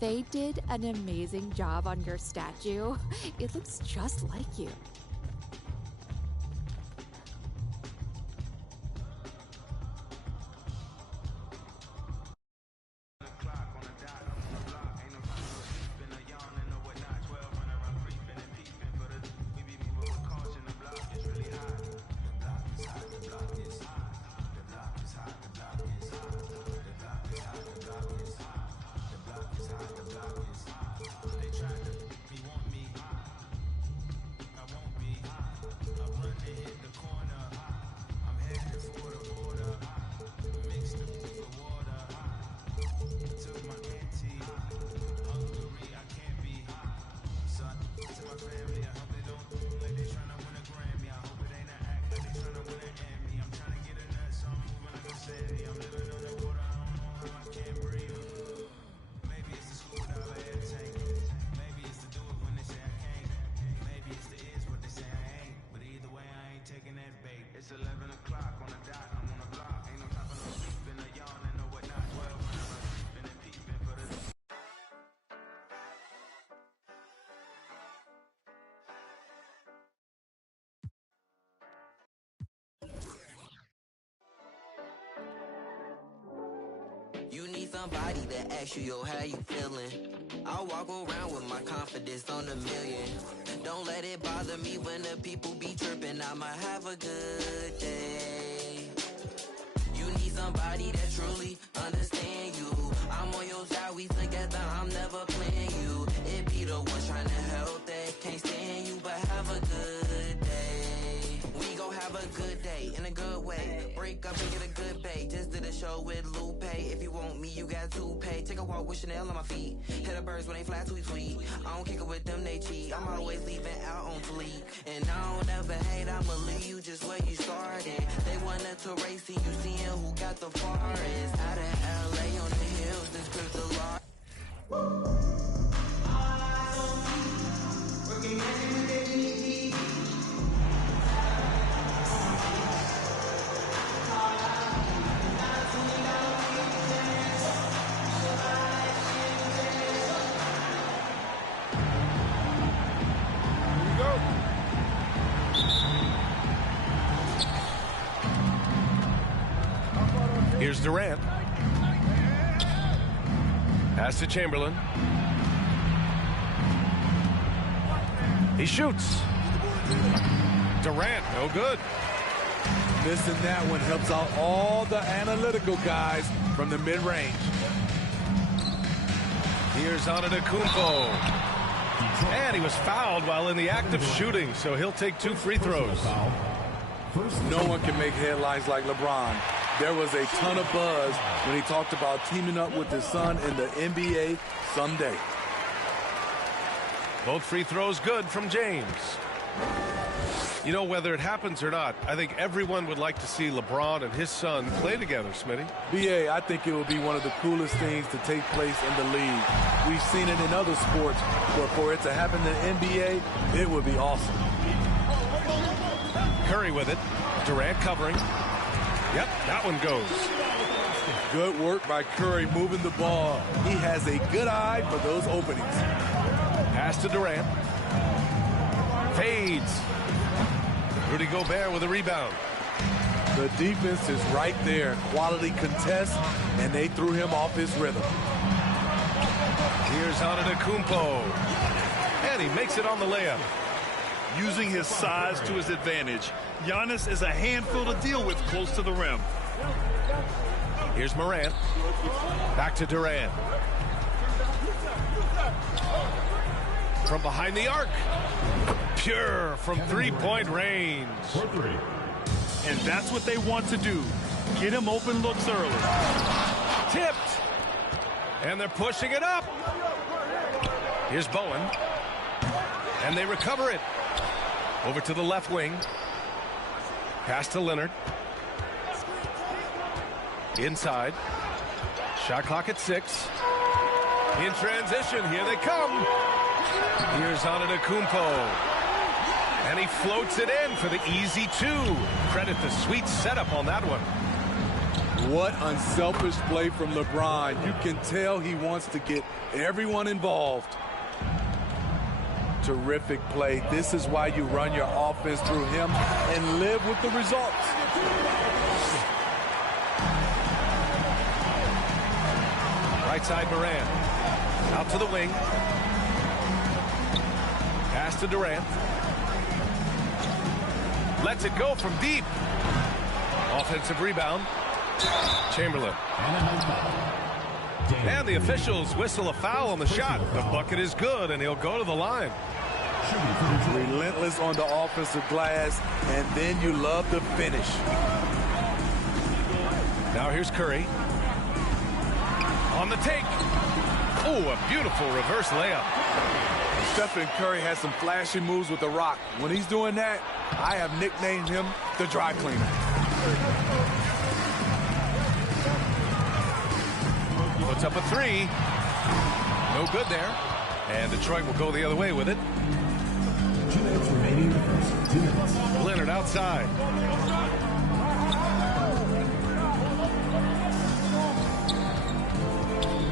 They did an amazing job on your statue. It looks just like you. You need somebody that asks you, yo, how you feeling? I walk around with my confidence on a million. Don't let it bother me when the people be tripping. I might have a good day. You need somebody that truly understand you. I'm on your side, we together, I'm never playing you. It be the ones trying to help that can't stand you, but have a good day. We gon' have a good day in a good way. Break up and get a good pay. Just did a show with Lupe. If you want me, you got to pay. Take a walk with Chanel on my feet. Hit the birds when they fly tweet. I don't kick it with them, they cheat. I'm always leaving out on fleek. And I don't ever hate, I'ma leave you just where you started. They wanted to race and you seeing who got the farthest. Out of LA on the hills, this crystal large. Here's Durant. Pass to Chamberlain. He shoots. Durant, no good. Missing that one helps out all the analytical guys from the mid-range. Here's Antetokounmpo. And he was fouled while in the act of shooting, so he'll take 2 free throws. No one can make headlines like LeBron. There was a ton of buzz when he talked about teaming up with his son in the NBA someday. Both free throws good from James. You know, whether it happens or not, I think everyone would like to see LeBron and his son play together, Smitty. BA, I think it would be one of the coolest things to take place in the league. We've seen it in other sports, but for it to happen in the NBA, it would be awesome. Curry with it. Durant covering. Yep, that one goes. Good work by Curry moving the ball. He has a good eye for those openings. Pass to Durant. Fades. Rudy Gobert with a rebound. The defense is right there. Quality contest, and they threw him off his rhythm. Here's Antetokounmpo. And he makes it on the layup. Using his size to his advantage. Giannis is a handful to deal with close to the rim. Here's Morant. Back to Durant. From behind the arc. Pure from three-point range. And that's what they want to do. Get him open looks early. Tipped. And they're pushing it up. Here's Bowen. And they recover it. Over to the left wing. Pass to Leonard. Inside. Shot clock at 6. In transition, here they come. Here's Antetokounmpo. And he floats it in for the easy 2. Credit the sweet setup on that one. What unselfish play from LeBron. You can tell he wants to get everyone involved. Terrific play. This is why you run your offense through him and live with the results. Right side Morant. Out to the wing. Pass to Durant. Lets it go from deep. Offensive rebound. Chamberlain. And the officials whistle a foul on the shot. The bucket is good, and he'll go to the line. Relentless on the offensive glass, and then you love the finish. Now here's Curry. On the take. Oh, a beautiful reverse layup. Stephen Curry has some flashy moves with the rock. When he's doing that, I have nicknamed him the dry cleaner. Puts up a three. No good there. And Detroit will go the other way with it. 2 minutes remaining. 2 minutes. Leonard outside.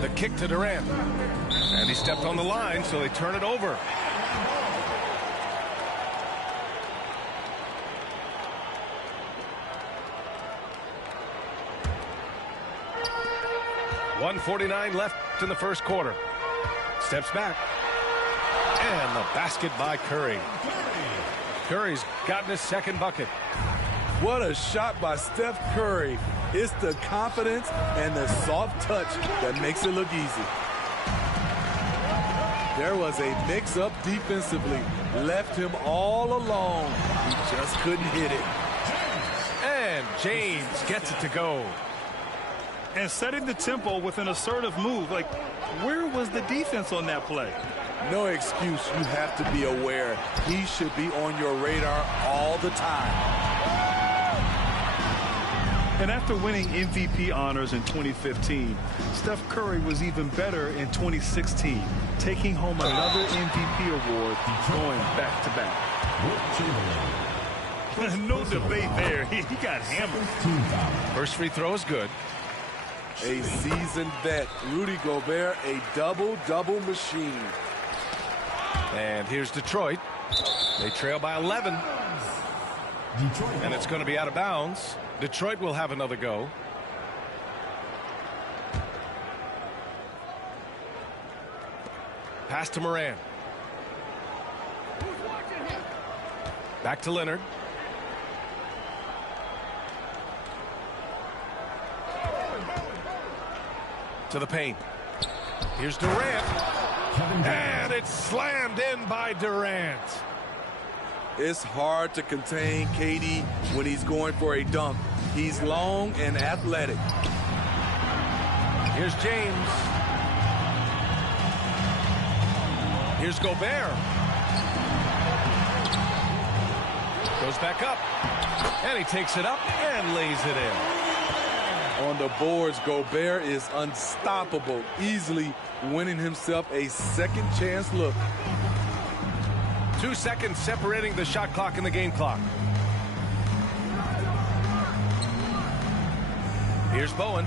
The kick to Durant. And he stepped on the line, so they turn it over. .149 left in the first quarter. Steps back. And the basket by Curry. Curry's gotten his second bucket. What a shot by Steph Curry. It's the confidence and the soft touch that makes it look easy. There was a mix-up defensively. Left him all alone. He just couldn't hit it. And James gets it to go. And setting the tempo with an assertive move. Like, where was the defense on that play? No excuse. You have to be aware. He should be on your radar all the time. And after winning MVP honors in 2015, Steph Curry was even better in 2016, taking home another MVP award, going back-to-back. No debate there. He got hammered. First free throw is good. A seasoned vet, Rudy Gobert, a double-double machine. And here's Detroit. They trail by 11. And it's going to be out of bounds. Detroit will have another go. Pass to Morant. Back to Leonard. To the paint. Here's Durant. And it's slammed in by Durant. It's hard to contain KD when he's going for a dunk. He's long and athletic. Here's James. Here's Gobert. Goes back up. And he takes it up and lays it in. On the boards, Gobert is unstoppable, easily winning himself a second chance look. 2 seconds separating the shot clock and the game clock. Here's Bowen.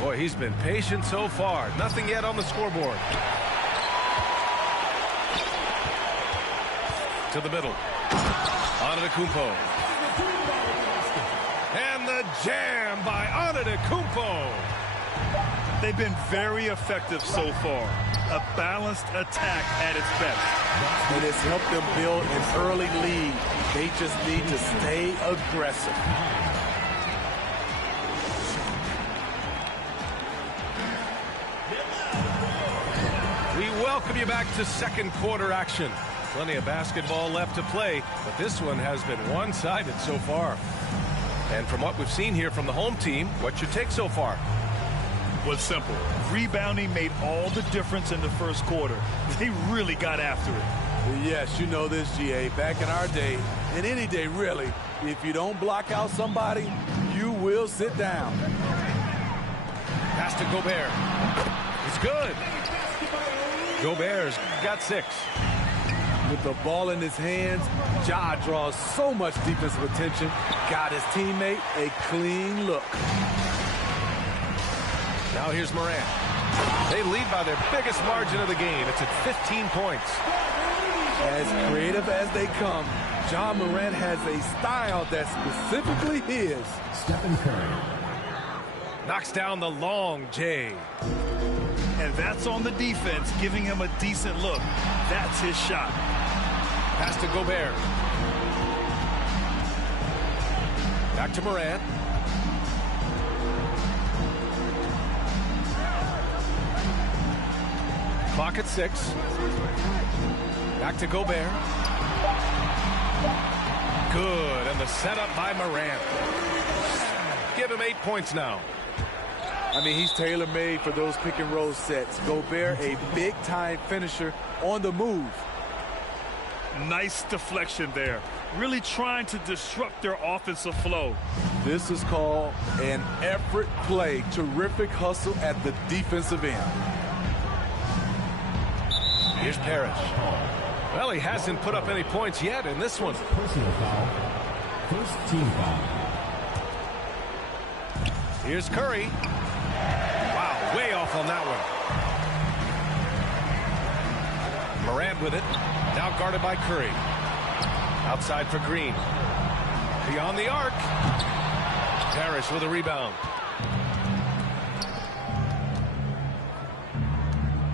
Boy, he's been patient so far. Nothing yet on the scoreboard. To the middle. Antetokounmpo. And the jam by Antetokounmpo. They've been very effective so far. A balanced attack at its best. And it's helped them build an early lead. They just need to stay aggressive. We welcome you back to second quarter action. Plenty of basketball left to play, but this one has been one-sided so far. And from what we've seen here from the home team, what's your take so far? Was simple. Rebounding made all the difference in the first quarter. They really got after it. Yes, you know this, GA. Back in our day, and any day really, if you don't block out somebody, you will sit down. Pass to Gobert. It's good. Gobert's got 6. With the ball in his hands, Ja draws so much defensive attention. Got his teammate a clean look. Now here's Morant. They lead by their biggest margin of the game. It's at 15 points. As creative as they come, Ja Morant has a style that's specifically his. Stephen Curry. Knocks down the long J. And that's on the defense, giving him a decent look. That's his shot. Pass to Gobert. Back to Morant. Clock at 6. Back to Gobert. Good, and the setup by Morant. Give him 8 points now. I mean, he's tailor-made for those pick-and-roll sets. Gobert, a big-time finisher on the move. Nice deflection there. Really trying to disrupt their offensive flow. This is called an effort play. Terrific hustle at the defensive end. Here's Parrish. Well, he hasn't put up any points yet in this one. Personal foul. First team foul. Here's Curry. Wow, way off on that one. Morant with it. Now guarded by Curry. Outside for Green. Beyond the arc. Parrish with a rebound.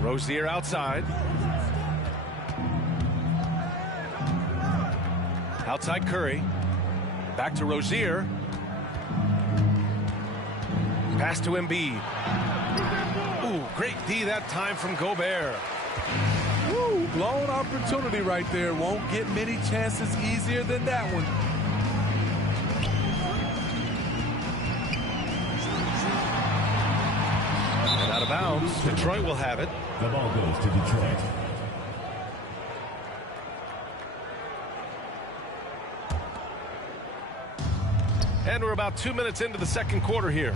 Rozier outside. Outside Curry. Back to Rozier. Pass to Embiid. Ooh, great D that time from Gobert. Woo, blown opportunity right there. Won't get many chances easier than that one. And out of bounds. Detroit will have it. The ball goes to Detroit. And we're about 2 minutes into the second quarter here.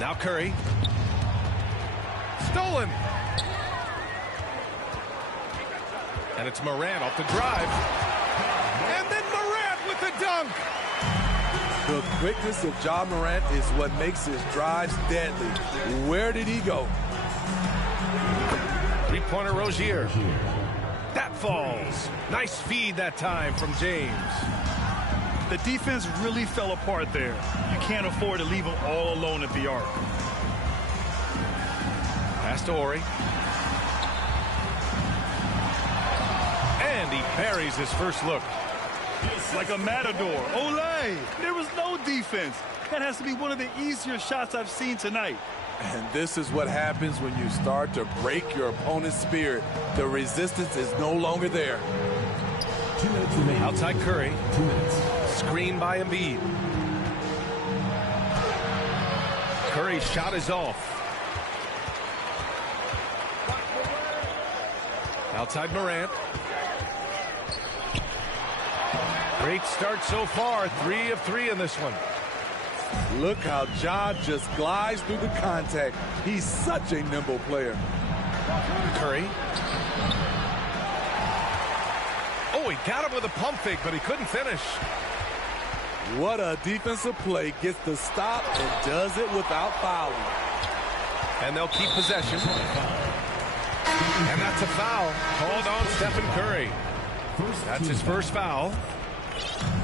Now Curry. Stolen. And it's Morant off the drive. And then Morant with the dunk. The quickness of Ja Morant is what makes his drives deadly. Where did he go? Three-pointer Rozier. That falls. Nice feed that time from James. The defense really fell apart there. You can't afford to leave them all alone at the arc. Pass to Horry. And he buries his first look. Like a matador. Olay! There was no defense. That has to be one of the easier shots I've seen tonight. And this is what happens when you start to break your opponent's spirit. The resistance is no longer there. 2 minutes remaining. Outside Curry. 2 minutes. Screen by Embiid. Curry's shot is off. Outside Morant. Great start so far. 3 of 3 in this one. Look how Ja just glides through the contact. He's such a nimble player. Curry. Oh, he got him with a pump fake, but he couldn't finish. What a defensive play. Gets the stop and does it without fouling. And they'll keep possession. And that's a foul called on Stephen Curry. That's his first foul.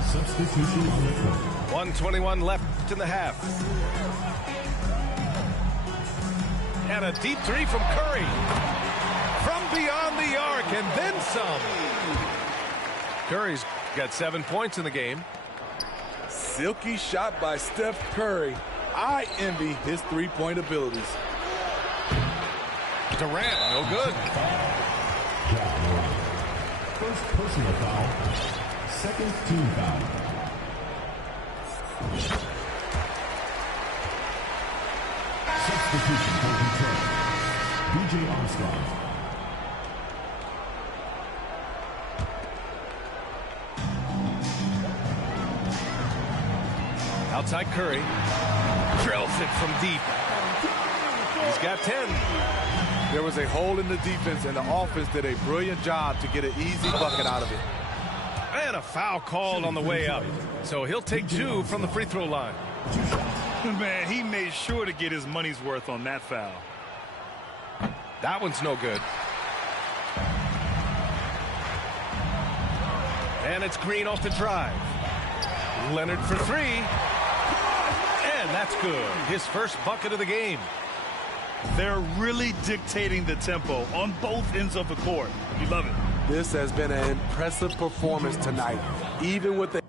Substitution on the court. 1:21 left in the half. And a deep three from Curry. From beyond the arc and then some. Curry's got 7 points in the game. Silky shot by Steph Curry. I envy his three-point abilities. Durant, no good. First personal foul. Second team foul. Substitution for Detroit. B.J. Armstrong. Outside Curry. Drills it from deep. He's got 10. There was a hole in the defense, and the offense did a brilliant job to get an easy bucket out of it. And a foul called on the way up. So he'll take 2 from the free throw line. Man, he made sure to get his money's worth on that foul. That one's no good. And it's Green off the drive. Leonard for 3. And that's good. His first bucket of the game. They're really dictating the tempo on both ends of the court. You love it. This has been an impressive performance tonight, even with the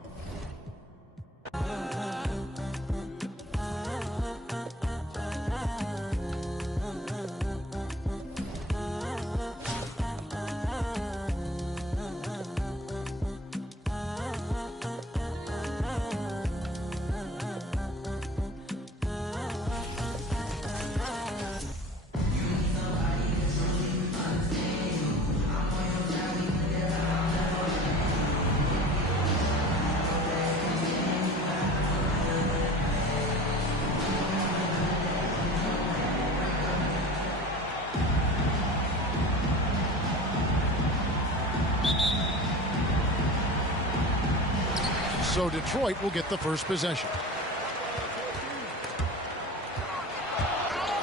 So Detroit will get the first possession.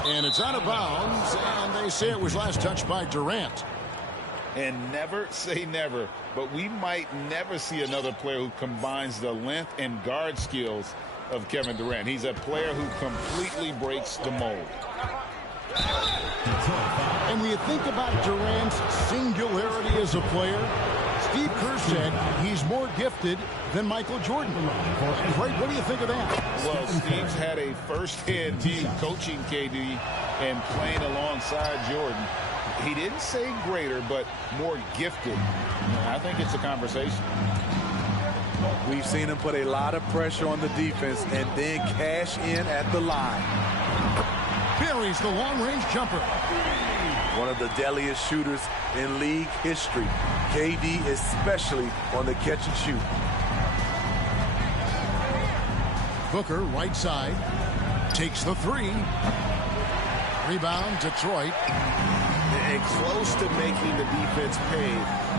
And it's out of bounds, and they say it was last touched by Durant. And never say never, but we might never see another player who combines the length and guard skills of Kevin Durant. He's a player who completely breaks the mold. And when you think about Durant's singularity as a player, Steve Kerr said he's more gifted than Michael Jordan. Greg, what do you think of that? Well, Steve's had a first-hand view coaching KD and playing alongside Jordan. He didn't say greater, but more gifted. I think it's a conversation. We've seen him put a lot of pressure on the defense and then cash in at the line. Buries the long-range jumper. One of the deadliest shooters in league history. KD especially on the catch and shoot. Booker, right side, takes the 3. Rebound, Detroit. And close to making the defense pay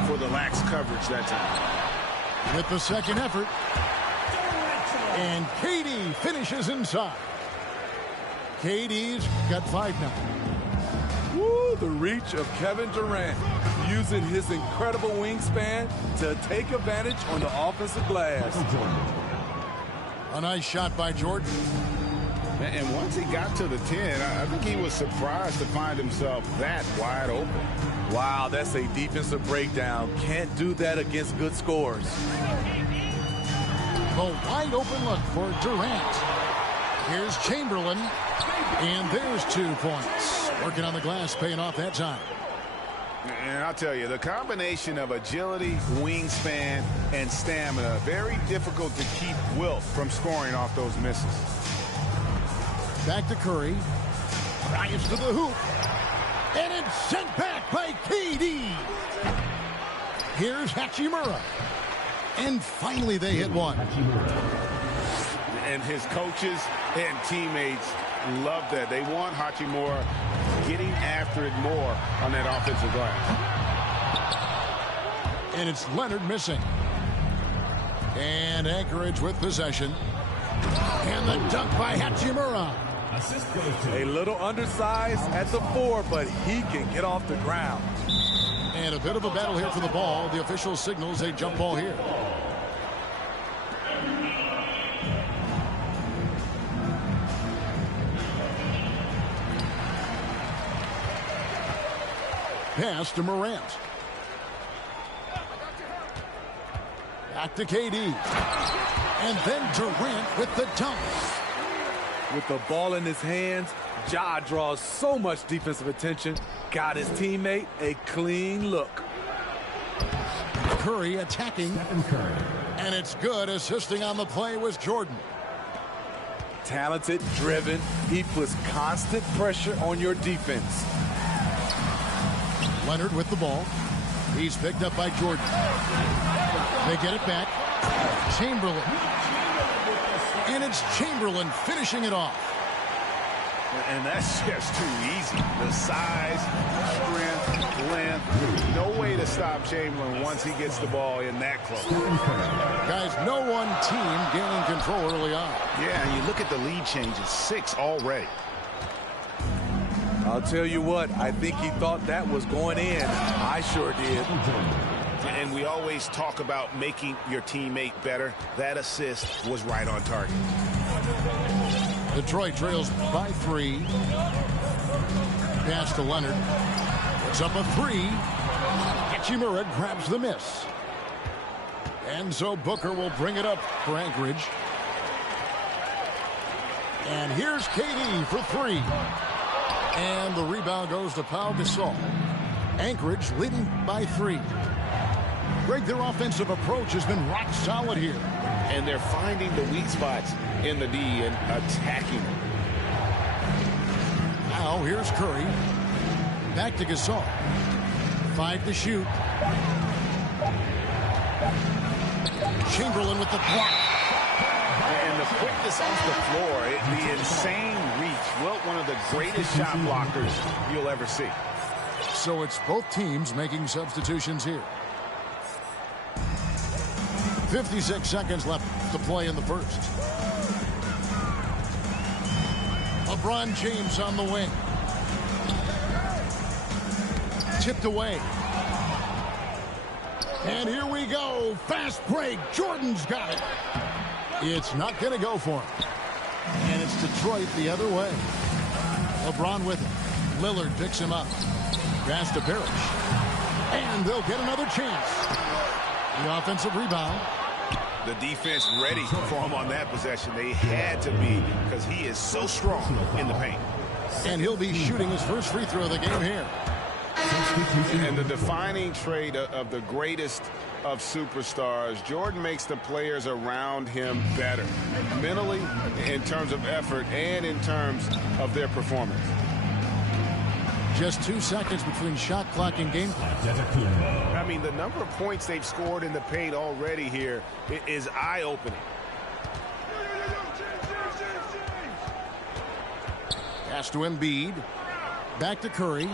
for the lax coverage that time. With the second effort. And KD finishes inside. KD's got 5 now. Woo, the reach of Kevin Durant, using his incredible wingspan to take advantage on the offensive glass. A nice shot by Jordan. And once he got to the 10, I think he was surprised to find himself that wide open. Wow, that's a defensive breakdown. Can't do that against good scores. The wide open look for Durant. Here's Chamberlain. And there's 2 points. Working on the glass, paying off that time. And I'll tell you, the combination of agility, wingspan, and stamina, very difficult to keep Wilt from scoring off those misses. Back to Curry. Drives to the hoop. And it's sent back by KD. Here's Hachimura. And finally they hit one. And his coaches and teammates love that. They want Hachimura getting after it more on that offensive glass. And it's Leonard missing. And Anchorage with possession. And the dunk by Hachimura. A little undersized at the 4, but he can get off the ground. And a bit of a battle here for the ball. The official signals a jump ball here. Pass to Morant. Back to KD. And then Durant with the dunk. With the ball in his hands, Ja draws so much defensive attention. Got his teammate a clean look. Curry attacking. And it's good. Assisting on the play was Jordan. Talented, driven. He puts constant pressure on your defense. Leonard with the ball. He's picked up by Jordan. They get it back. Chamberlain. And it's Chamberlain finishing it off. And that's just too easy. The size, strength, length, no way to stop Chamberlain once he gets the ball in that close. Guys, no one team gaining control early on. Yeah, and you look at the lead changes, 6 already. I'll tell you what, I think he thought that was going in. I sure did. And we always talk about making your teammate better. That assist was right on target. Detroit trails by 3. Pass to Leonard. It's up a 3. Hachimura grabs the miss. And so Booker will bring it up for Anchorage. And here's KD for 3. And the rebound goes to Pau Gasol. Anchorage leading by 3. Greg, their offensive approach has been rock solid here. And they're finding the weak spots in the D and attacking them. Now here's Curry. Back to Gasol. 5 to shoot. Chamberlain with the block. And the quickness off the floor, the insane reach. Well, one of the greatest shot blockers you'll ever see. So it's both teams making substitutions here. 56 seconds left to play in the first. LeBron James on the wing. Tipped away. And here we go. Fast break. Jordan's got it. It's not going to go for him. And it's Detroit the other way. LeBron with it. Lillard picks him up. Pass to Parrish. And they'll get another chance. The offensive rebound. The defense ready for him on that possession. They had to be because he is so strong in the paint. And he'll be shooting his first free throw of the game here. And the defining trait of the greatest of superstars, Jordan makes the players around him better. Mentally, in terms of effort, and in terms of their performance. Just 2 seconds between shot clock and game clock. I mean, the number of points they've scored in the paint already here is eye-opening. Pass to Embiid. Back to Curry.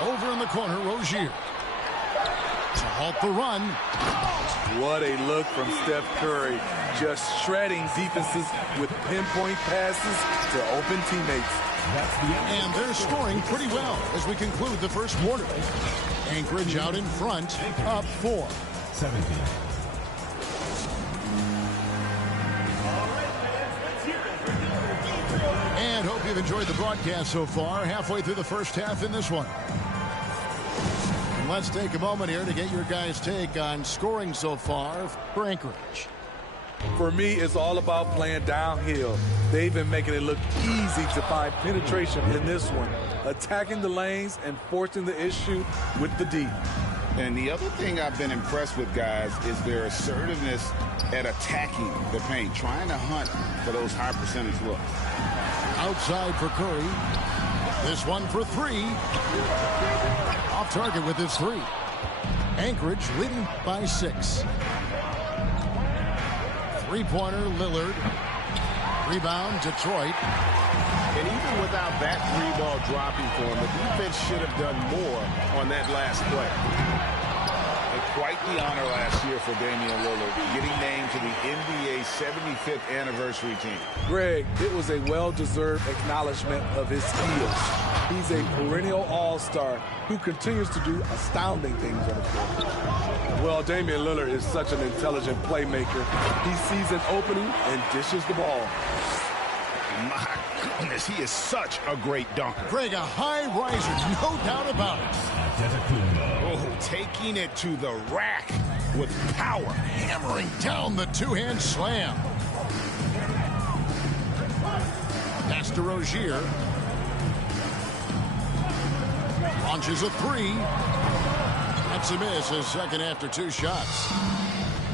Over in the corner, Rozier. To halt the run. What a look from Steph Curry. Just shredding defenses with pinpoint passes to open teammates. And they're scoring pretty well as we conclude the first quarter. Anchorage out in front, up 4. 17. And hope you've enjoyed the broadcast so far. Halfway through the first half in this one. And let's take a moment here to get your guys' take on scoring so far for Anchorage. For me, it's all about playing downhill. They've been making it look easy to find penetration in this one, attacking the lanes and forcing the issue with the D. And the other thing I've been impressed with, guys, is their assertiveness at attacking the paint, trying to hunt for those high percentage looks. Outside for Curry. This one for 3. Off target with his 3. Anchorage leading by 6. Three-pointer, Lillard. Rebound, Detroit. And even without that 3-ball dropping for him, the defense should have done more on that last play. And quite the honor last year for Damian Lillard, getting named to the NBA 75th anniversary team. Greg, it was a well-deserved acknowledgement of his skills. He's a perennial all-star who continues to do astounding things on the court. Well, Damian Lillard is such an intelligent playmaker. He sees an opening and dishes the ball. My goodness, he is such a great dunker. Greg, a high riser, no doubt about it. Oh, taking it to the rack with power. Hammering down the two-hand slam. Pass to Rozier. Launches a 3. That's a miss, his second after 2 shots.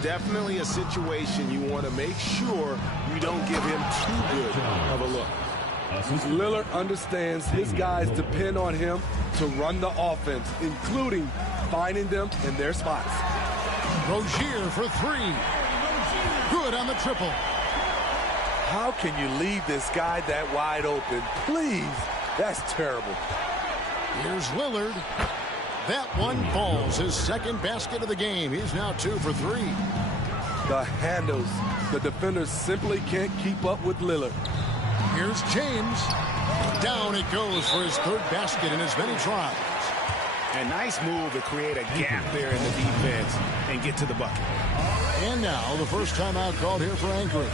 Definitely a situation you want to make sure you don't give him too good of a look. Lillard understands his guys depend on him to run the offense, including finding them in their spots. Rozier for 3. Good on the triple. How can you leave this guy that wide open? Please. That's terrible. Here's Lillard. That one falls. His second basket of the game. He's now 2 for 3. The handles. The defenders simply can't keep up with Lillard. Here's James. Down it goes for his third basket in as many tries. A nice move to create a gap there in the defense and get to the bucket. And now the first timeout called here for Anchorage.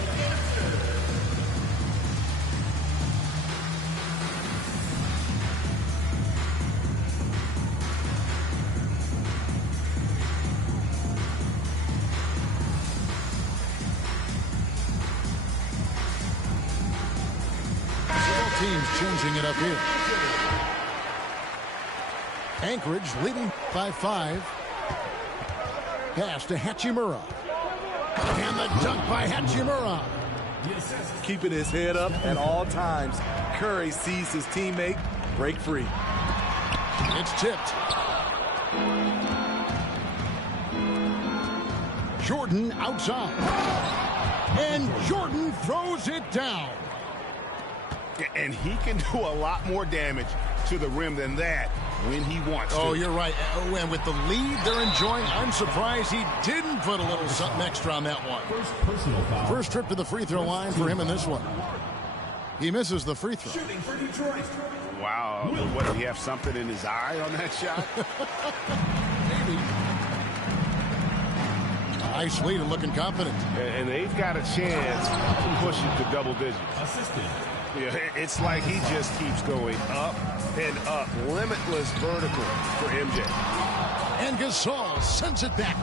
Teams changing it up here. Anchorage leading by 5. Pass to Hachimura. And the dunk by Hachimura. Keeping his head up at all times. Curry sees his teammate break free. It's tipped. Jordan outside. And Jordan throws it down. And he can do a lot more damage to the rim than that when he wants to. Oh, you're right. Oh, and with the lead they're enjoying, I'm surprised he didn't put a little something extra on that one. First trip to the free throw line for him in this one. He misses the free throw. Wow. What, did he have something in his eye on that shot? Maybe. Nice lead and looking confident. And they've got a chance to push it to double digits. Yeah, it's like he just keeps going up and up. Limitless vertical for MJ. And Gasol sends it back.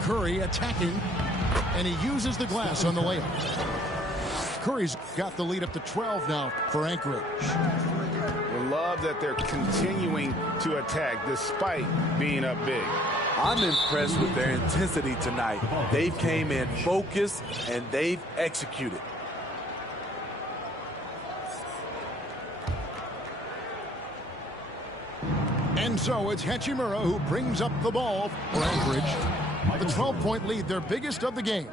Curry attacking, and he uses the glass on the layup. Curry's got the lead up to 12 now for Anchorage. We love that they're continuing to attack despite being up big. I'm impressed with their intensity tonight. They've came in focused, and they've executed. And so it's Hachimura who brings up the ball for Anchorage. The 12-point lead, their biggest of the game.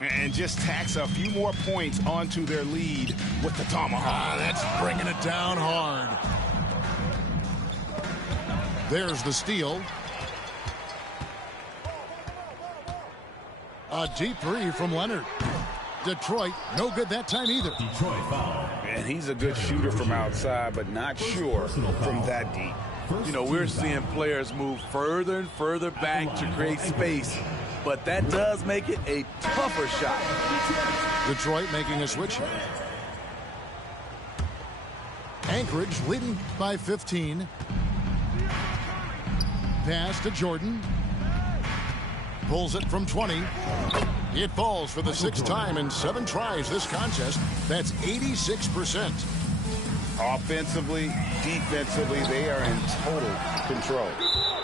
And just tacks a few more points onto their lead with the tomahawk. That's bringing it down hard. There's the steal. A deep three from Leonard. Detroit, no good that time either. Detroit foul. And he's a good shooter from outside, but not sure from that deep. You know, we're seeing players move further and further back to create space, but that does make it a tougher shot. Detroit making a switch here. Anchorage leading by 15. Pass to Jordan. Pulls it from 20. It falls for the 6th time in 7 tries this contest. That's 86%. Offensively, defensively, they are in total control.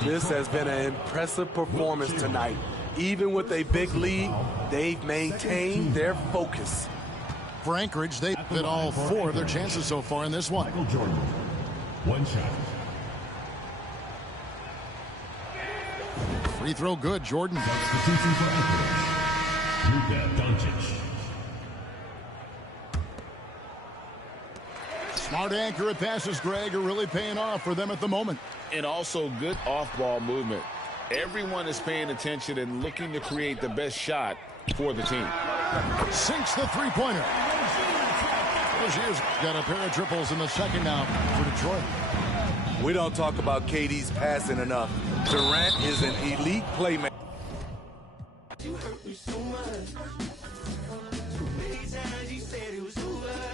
This has been an impressive performance tonight. Even with a big lead, they've maintained their focus. For Anchorage, they've hit all 4 of their chances so far in this one. Michael Jordan, 1 shot. Free throw good, Jordan. Substitution for Anchorage, Luka Doncic. Smart accurate passes, Greg, are really paying off for them at the moment. And also good off-ball movement. Everyone is paying attention and looking to create the best shot for the team. Sinks the three-pointer. Rozier's got a pair of triples in the second now for Detroit. We don't talk about KD's passing enough. Durant is an elite playmaker. You hurt me so much. Too many times you said it was too much.